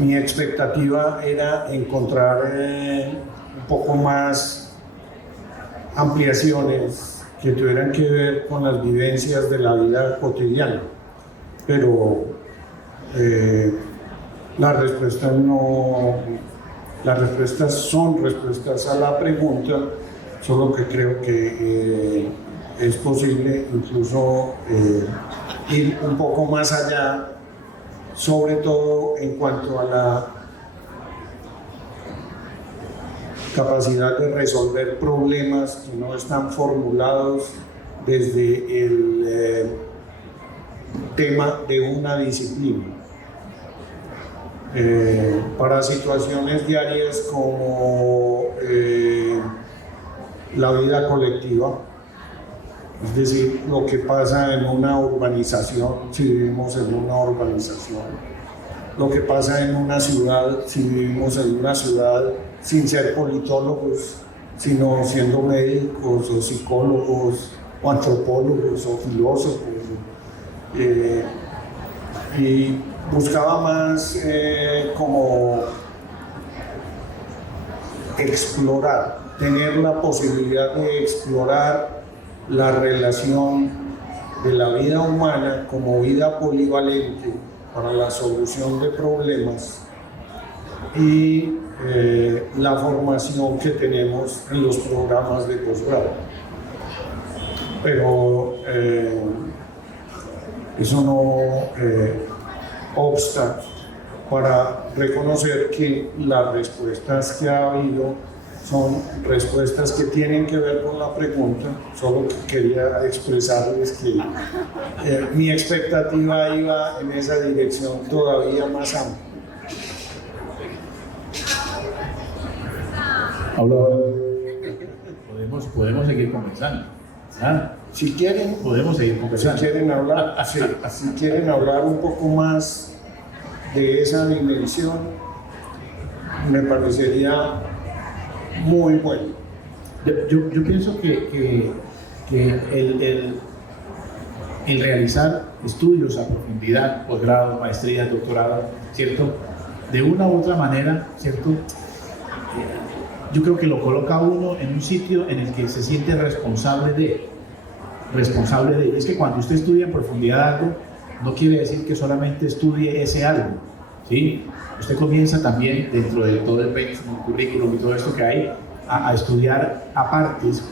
Mi expectativa era encontrar un poco más ampliaciones que tuvieran que ver con las vivencias de la vida cotidiana, pero Las respuestas son respuestas a la pregunta, solo que creo que es posible incluso ir un poco más allá, sobre todo en cuanto a la capacidad de resolver problemas que no están formulados desde el tema de una disciplina. Para situaciones diarias como la vida colectiva, es decir, lo que pasa en una urbanización, si vivimos en una urbanización, lo que pasa en una ciudad, si vivimos en una ciudad sin ser politólogos, sino siendo médicos o psicólogos o antropólogos o filósofos. Y buscaba más como explorar, tener la posibilidad de explorar la relación de la vida humana como vida polivalente para la solución de problemas y la formación que tenemos en los programas de posgrado. Pero eso no obsta para reconocer que las respuestas que ha habido son respuestas que tienen que ver con la pregunta, solo que quería expresarles que mi expectativa iba en esa dirección todavía más amplia. Podemos seguir conversando. ¿Ah? Si quieren, podemos seguir conversando. Si quieren hablar, sí, si quieren hablar un poco más de esa dimensión, me parecería muy bueno. Yo pienso que el realizar estudios a profundidad, posgrado, maestría, doctorado, ¿cierto? De una u otra manera, ¿cierto? Yo creo que lo coloca a uno en un sitio en el que se siente responsable de. Es que cuando usted estudia en profundidad algo, no quiere decir que solamente estudie ese algo, ¿sí? Usted comienza también, dentro de todo el pensum, el currículum y todo esto que hay, a estudiar apartes,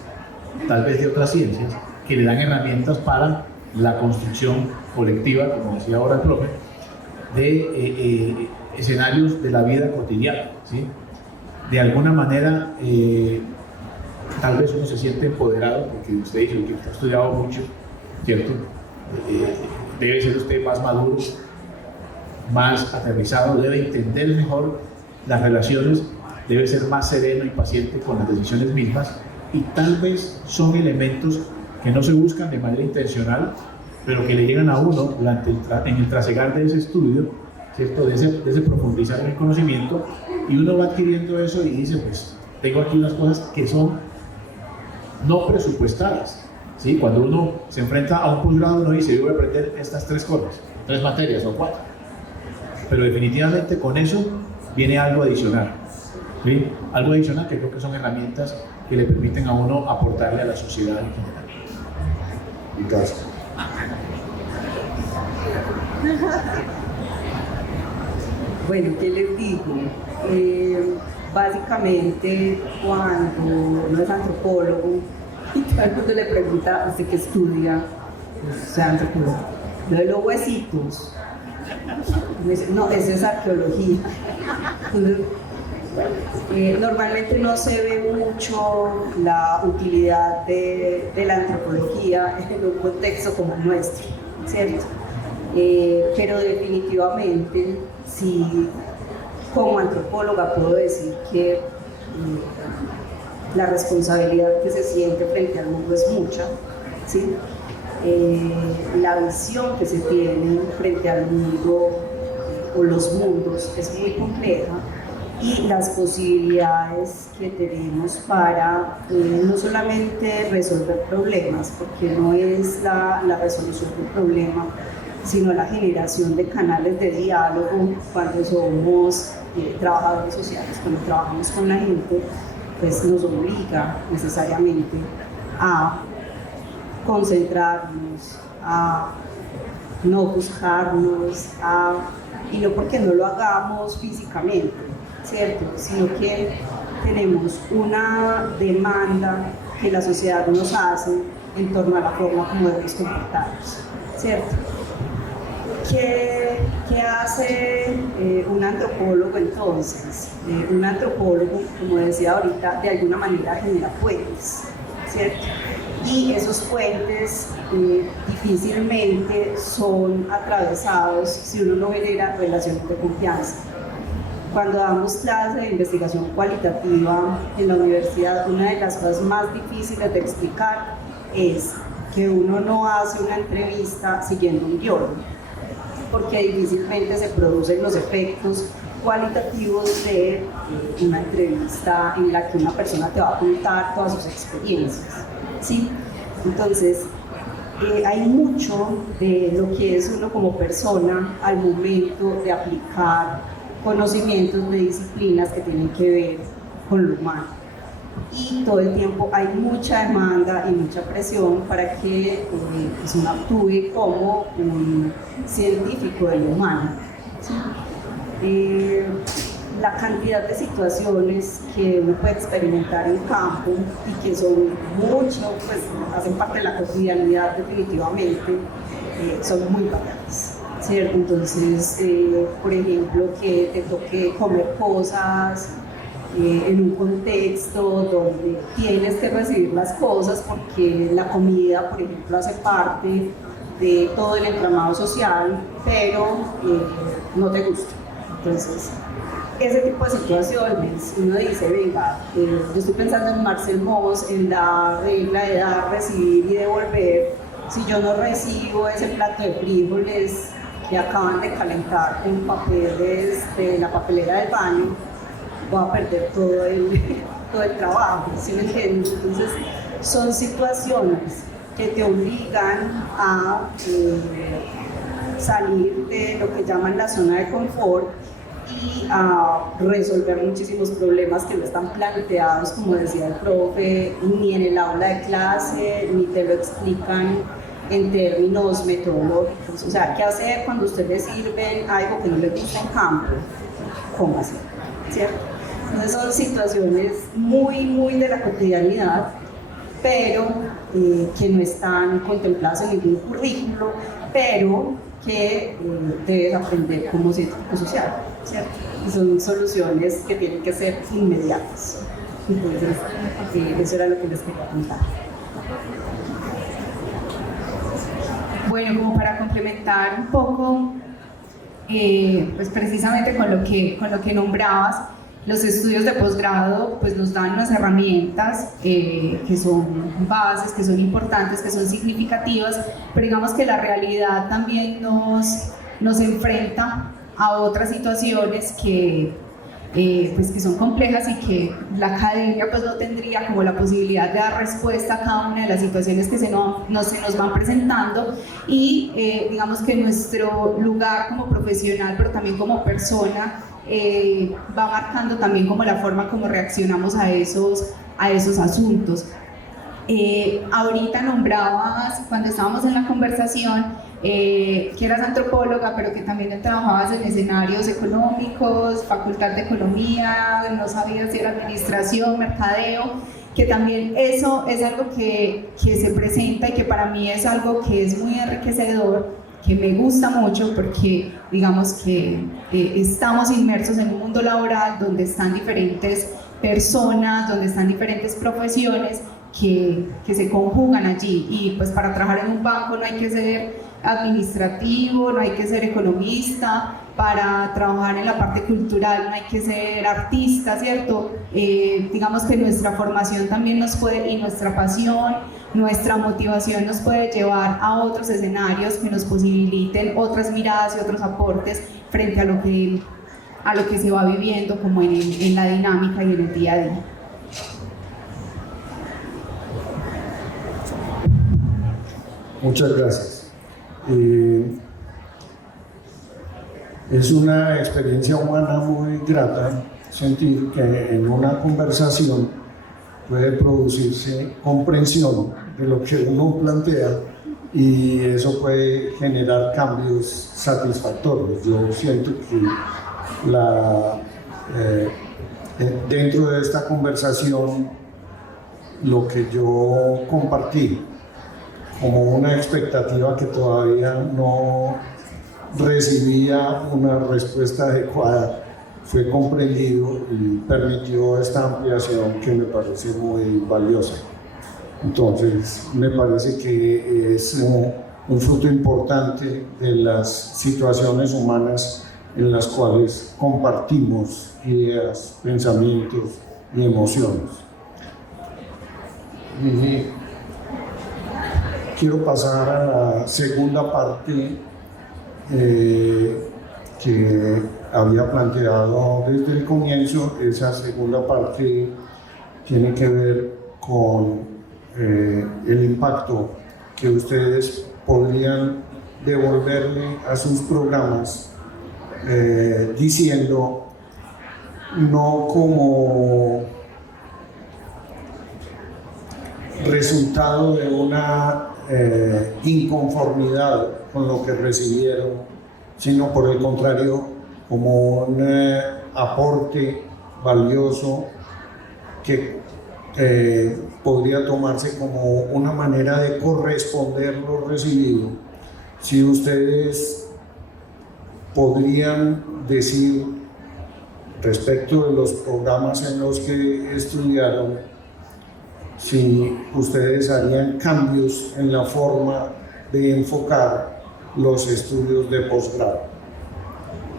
tal vez de otras ciencias, que le dan herramientas para la construcción colectiva, como decía ahora el profe, de escenarios de la vida cotidiana, ¿sí? De alguna manera, tal vez uno se siente empoderado, porque usted dice que usted ha estudiado mucho, ¿cierto? Debe ser usted más maduro, más aterrizado, debe entender mejor las relaciones, debe ser más sereno y paciente con las decisiones mismas, y tal vez son elementos que no se buscan de manera intencional, pero que le llegan a uno en el trasegar de ese estudio, ¿cierto? De ese profundizar en el conocimiento, y uno va adquiriendo eso y dice, pues, tengo aquí unas cosas que son no presupuestadas, ¿sí? Cuando uno se enfrenta a un posgrado, uno dice, yo voy a aprender estas 3 cosas, 3 materias o 4, pero definitivamente con eso viene algo adicional, ¿sí? Algo adicional que creo que son herramientas que le permiten a uno aportarle a la sociedad en general. Gracias. Bueno, ¿qué les digo? Básicamente, cuando uno es antropólogo y todo el mundo le pregunta a usted qué estudia, pues sea antropólogo. Lo de los huesitos, no, eso es arqueología. Entonces, normalmente no se ve mucho la utilidad de la antropología en un contexto como el nuestro, ¿cierto? Pero definitivamente, sí, como antropóloga puedo decir que la responsabilidad que se siente frente al mundo es mucha, ¿sí? La visión que se tiene frente al mundo o los mundos es muy compleja, y las posibilidades que tenemos para no solamente resolver problemas, porque no es la resolución del problema, sino la generación de canales de diálogo cuando somos trabajadores sociales, cuando trabajamos con la gente, pues nos obliga necesariamente a concentrarnos, a no buscarnos, a y no porque no lo hagamos físicamente, ¿cierto? Sino que tenemos una demanda que la sociedad nos hace en torno a la forma como debemos comportarnos, ¿cierto? ¿Qué hace un antropólogo entonces? Un antropólogo, como decía ahorita, de alguna manera genera puentes, ¿cierto? Y esos puentes difícilmente son atravesados si uno no genera relaciones de confianza. Cuando damos clases de investigación cualitativa en la universidad, una de las cosas más difíciles de explicar es que uno no hace una entrevista siguiendo un guión, porque difícilmente se producen los efectos cualitativos de una entrevista en la que una persona te va a contar todas sus experiencias, ¿sí? Entonces, hay mucho de lo que es uno como persona al momento de aplicar conocimientos de disciplinas que tienen que ver con lo humano. Y todo el tiempo hay mucha demanda y mucha presión para que pues uno actúe como un científico de lo humano, ¿sí? La cantidad de situaciones que uno puede experimentar en campo y que son mucho, pues hacen parte de la cotidianidad definitivamente, son muy variadas, ¿cierto? Entonces, por ejemplo, que te toque comer cosas en un contexto donde tienes que recibir las cosas porque la comida, por ejemplo, hace parte de todo el entramado social, pero no te gusta. Entonces, ese tipo de situaciones, uno dice, venga, yo estoy pensando en Marcel Mauss, en la regla de dar, recibir y devolver. Si yo no recibo ese plato de frijoles que acaban de calentar con papeles de la papelera del baño, voy a perder todo el trabajo, ¿sí me entiendes? Entonces, son situaciones que te obligan a salir de lo que llaman la zona de confort y a resolver muchísimos problemas que no están planteados, como decía el profe, ni en el aula de clase, ni te lo explican en términos metodológicos. O sea, ¿qué hacer cuando usted le sirve algo que no le gusta en campo? ¿Cómo hacer? ¿Cierto? Entonces son situaciones muy de la cotidianidad, pero que no están contempladas en ningún currículo, pero que debes aprender como científico social, ¿cierto? Y son soluciones que tienen que ser inmediatas. Entonces, eso era lo que les quería contar. Bueno, como para complementar un poco, pues precisamente con lo que nombrabas, los estudios de posgrado pues nos dan unas herramientas que son bases, que son importantes, que son significativas, pero digamos que la realidad también nos enfrenta a otras situaciones que son complejas y que la academia pues no tendría como la posibilidad de dar respuesta a cada una de las situaciones que se nos van presentando, y digamos que nuestro lugar como profesional, pero también como persona, va marcando también como la forma como reaccionamos a esos asuntos. Ahorita nombrabas, cuando estábamos en la conversación, que eras antropóloga, pero que también trabajabas en escenarios económicos, facultad de economía, no sabías si era administración, mercadeo, que también eso es algo que se presenta y que para mí es algo que es muy enriquecedor, que me gusta mucho porque digamos que estamos inmersos en un mundo laboral donde están diferentes personas, donde están diferentes profesiones que se conjugan allí, y pues para trabajar en un banco no hay que ser administrativo, no hay que ser economista, para trabajar en la parte cultural no hay que ser artista, ¿cierto? Digamos que nuestra formación también nos puede, y nuestra pasión, nuestra motivación nos puede llevar a otros escenarios que nos posibiliten otras miradas y otros aportes frente a lo que se va viviendo como en la dinámica y en el día a día. Muchas gracias. Es una experiencia humana muy grata sentir que en una conversación puede producirse comprensión de lo que uno plantea y eso puede generar cambios satisfactorios. Yo siento que dentro de esta conversación, lo que yo compartí como una expectativa que todavía no recibía una respuesta adecuada fue comprendido y permitió esta ampliación que me parece muy valiosa. Entonces, me parece que es un fruto importante de las situaciones humanas en las cuales compartimos ideas, pensamientos y emociones. Y quiero pasar a la segunda parte que había planteado desde el comienzo. Esa segunda parte tiene que ver con el impacto que ustedes podrían devolverle a sus programas, diciendo no como resultado de una inconformidad con lo que recibieron, sino por el contrario como un aporte valioso que podría tomarse como una manera de corresponder lo recibido. Si ustedes podrían decir respecto de los programas en los que estudiaron, si ustedes harían cambios en la forma de enfocar los estudios de posgrado.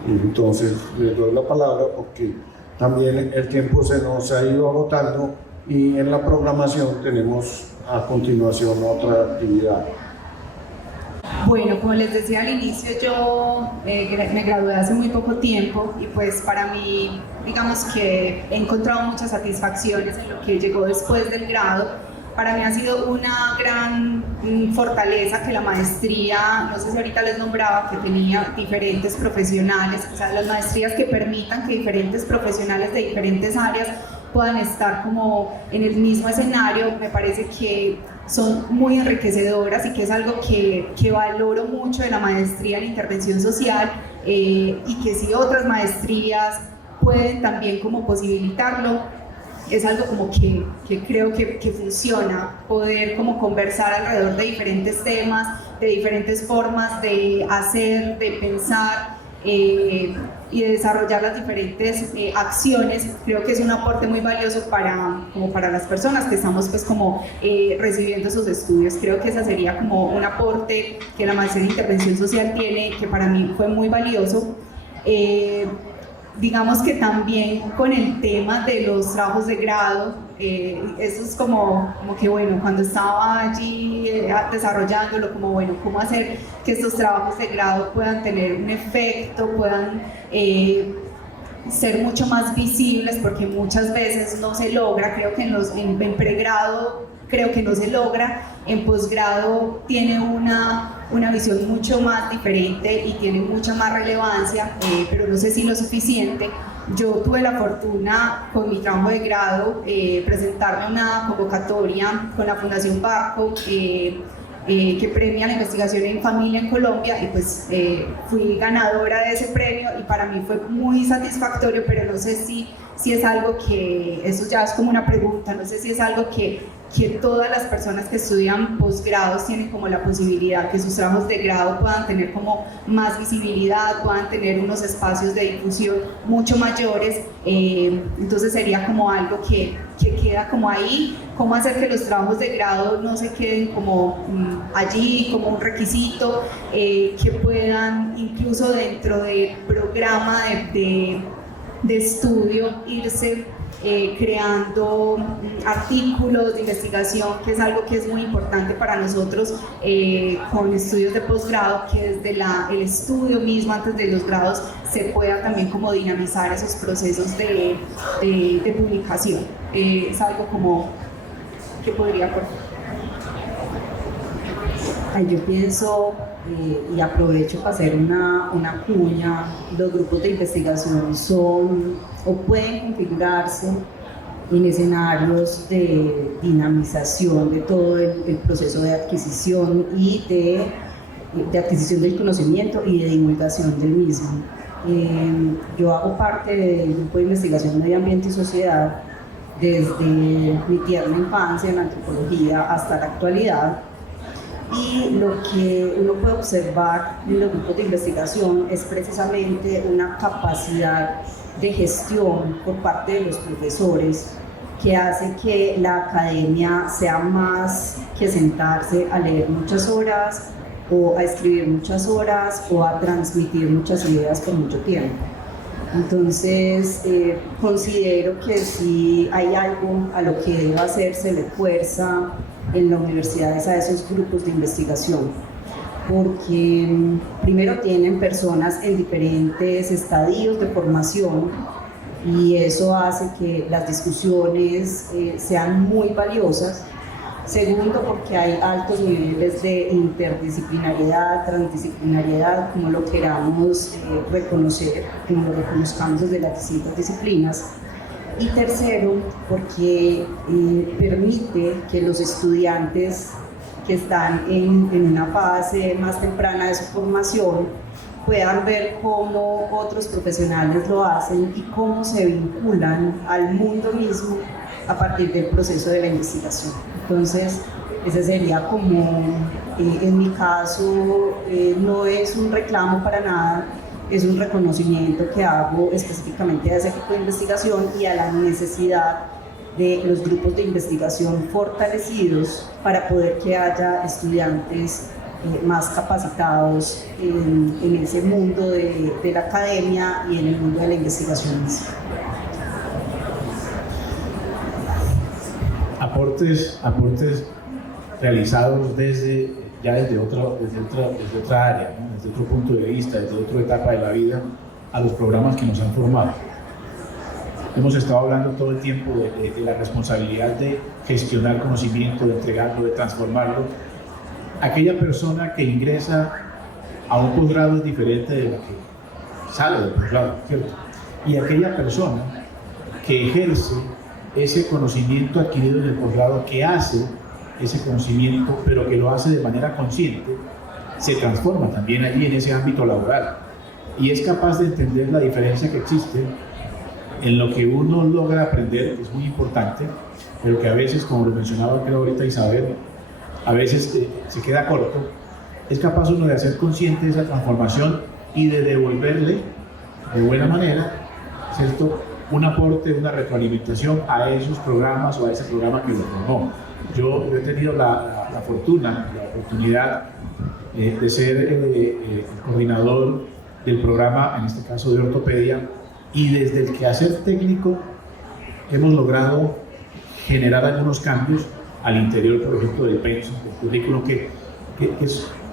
Entonces les doy la palabra porque también el tiempo se nos ha ido agotando y en la programación tenemos a continuación otra actividad. Bueno, como les decía al inicio, yo me gradué hace muy poco tiempo y pues para mí, digamos que he encontrado muchas satisfacciones en lo que llegó después del grado. Para mí ha sido una gran fortaleza que la maestría, no sé si ahorita les nombraba, que tenía diferentes profesionales, o sea, las maestrías que permitan que diferentes profesionales de diferentes áreas puedan estar como en el mismo escenario, me parece que son muy enriquecedoras y que es algo que valoro mucho de la maestría en intervención social, y que si otras maestrías pueden también como posibilitarlo, es algo como que creo que funciona, poder como conversar alrededor de diferentes temas, de diferentes formas de hacer, de pensar, y de desarrollar las diferentes acciones. Creo que es un aporte muy valioso para las personas que estamos pues como recibiendo esos estudios. Creo que ese sería como un aporte que la maestría en intervención social tiene, que para mí fue muy valioso. Digamos que también con el tema de los trabajos de grado, eso es como que bueno, cuando estaba allí desarrollándolo, como bueno, cómo hacer que estos trabajos de grado puedan tener un efecto, puedan ser mucho más visibles, porque muchas veces no se logra. Creo que en pregrado creo que no se logra, en posgrado tiene una visión mucho más diferente y tiene mucha más relevancia, pero no sé si lo suficiente. Yo tuve la fortuna con mi trabajo de grado presentarme a una convocatoria con la Fundación Barco que premia la investigación en familia en Colombia, y pues fui ganadora de ese premio y para mí fue muy satisfactorio, pero no sé si es algo que, eso ya es como una pregunta, no sé si es algo que todas las personas que estudian posgrados tienen como la posibilidad, que sus trabajos de grado puedan tener como más visibilidad, puedan tener unos espacios de difusión mucho mayores. Entonces sería como algo que queda como ahí, cómo hacer que los trabajos de grado no se queden como allí, como un requisito, que puedan incluso dentro del programa de estudio irse creando artículos de investigación, que es algo que es muy importante para nosotros con estudios de posgrado, que desde el estudio mismo antes de los grados se pueda también como dinamizar esos procesos de publicación. Es algo como que podría aportar. Yo pienso, y aprovecho para hacer una cuña, los grupos de investigación son o pueden configurarse en escenarios de dinamización de todo el proceso de adquisición y de adquisición del conocimiento y de divulgación del mismo. Yo hago parte del grupo de investigación Medio Ambiente y Sociedad desde mi tierna infancia en la antropología hasta la actualidad, y lo que uno puede observar en los grupos de investigación es precisamente una capacidad de gestión por parte de los profesores que hace que la academia sea más que sentarse a leer muchas horas o a escribir muchas horas o a transmitir muchas ideas por mucho tiempo. Entonces, considero que si hay algo a lo que debe hacerse fuerza en la universidad es a esos grupos de investigación, porque primero tienen personas en diferentes estadios de formación y eso hace que las discusiones sean muy valiosas. Segundo, porque hay altos niveles de interdisciplinariedad, transdisciplinariedad, como lo queramos reconocer, como lo reconozcamos desde las distintas disciplinas. Y tercero, porque permite que los estudiantes que están en una fase más temprana de su formación puedan ver cómo otros profesionales lo hacen y cómo se vinculan al mundo mismo a partir del proceso de la investigación. Entonces, ese sería como, en mi caso, no es un reclamo para nada, es un reconocimiento que hago específicamente a ese equipo de investigación y a la necesidad de los grupos de investigación fortalecidos para poder que haya estudiantes más capacitados en ese mundo de la academia y en el mundo de la investigación misma. Aportes realizados desde otra área, ¿no? Desde otro punto de vista, desde otra etapa de la vida, a los programas que nos han formado. Hemos estado hablando todo el tiempo de la responsabilidad de gestionar conocimiento, de entregarlo, de transformarlo. Aquella persona que ingresa a un posgrado es diferente de la que sale del posgrado, ¿cierto? Y aquella persona que ejerce ese conocimiento adquirido en el posgrado, que hace ese conocimiento, pero que lo hace de manera consciente, se transforma también allí en ese ámbito laboral y es capaz de entender la diferencia que existe en lo que uno logra aprender, que es muy importante, pero que a veces, como lo mencionaba creo ahorita Isabel, a veces se queda corto. Es capaz uno de hacer consciente esa transformación y de devolverle de buena manera, ¿cierto?, un aporte, una retroalimentación a esos programas o a ese programa que lo formó. Yo he tenido la fortuna, la oportunidad de ser el coordinador del programa, en este caso de ortopedia, y desde el quehacer técnico hemos logrado generar algunos cambios al interior, por ejemplo, del pensum, del currículum, que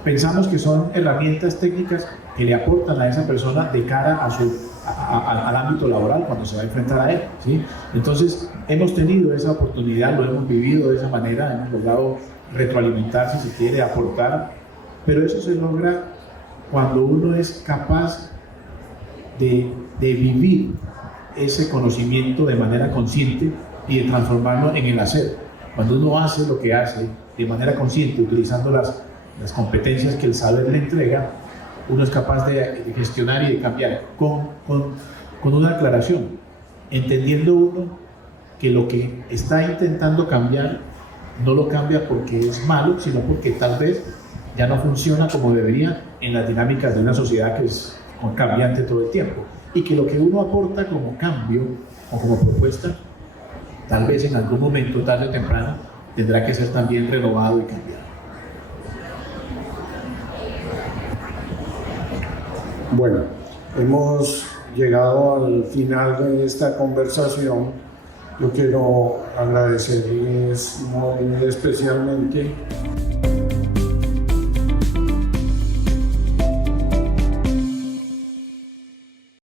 pensamos que son herramientas técnicas que le aportan a esa persona de cara al ámbito laboral cuando se va a enfrentar a él, ¿sí? Entonces hemos tenido esa oportunidad, lo hemos vivido de esa manera, hemos logrado retroalimentar, si se quiere, aportar, pero eso se logra cuando uno es capaz de vivir ese conocimiento de manera consciente y de transformarlo en el hacer. Cuando uno hace lo que hace de manera consciente, utilizando las competencias que el saber le entrega, uno es capaz de gestionar y de cambiar con una aclaración, entendiendo uno que lo que está intentando cambiar no lo cambia porque es malo, sino porque tal vez ya no funciona como debería en las dinámicas de una sociedad que es cambiante todo el tiempo, y que lo que uno aporta como cambio o como propuesta, tal vez en algún momento, tarde o temprano, tendrá que ser también renovado y cambiado. Bueno, hemos llegado al final de esta conversación. Yo quiero agradecerles muy especialmente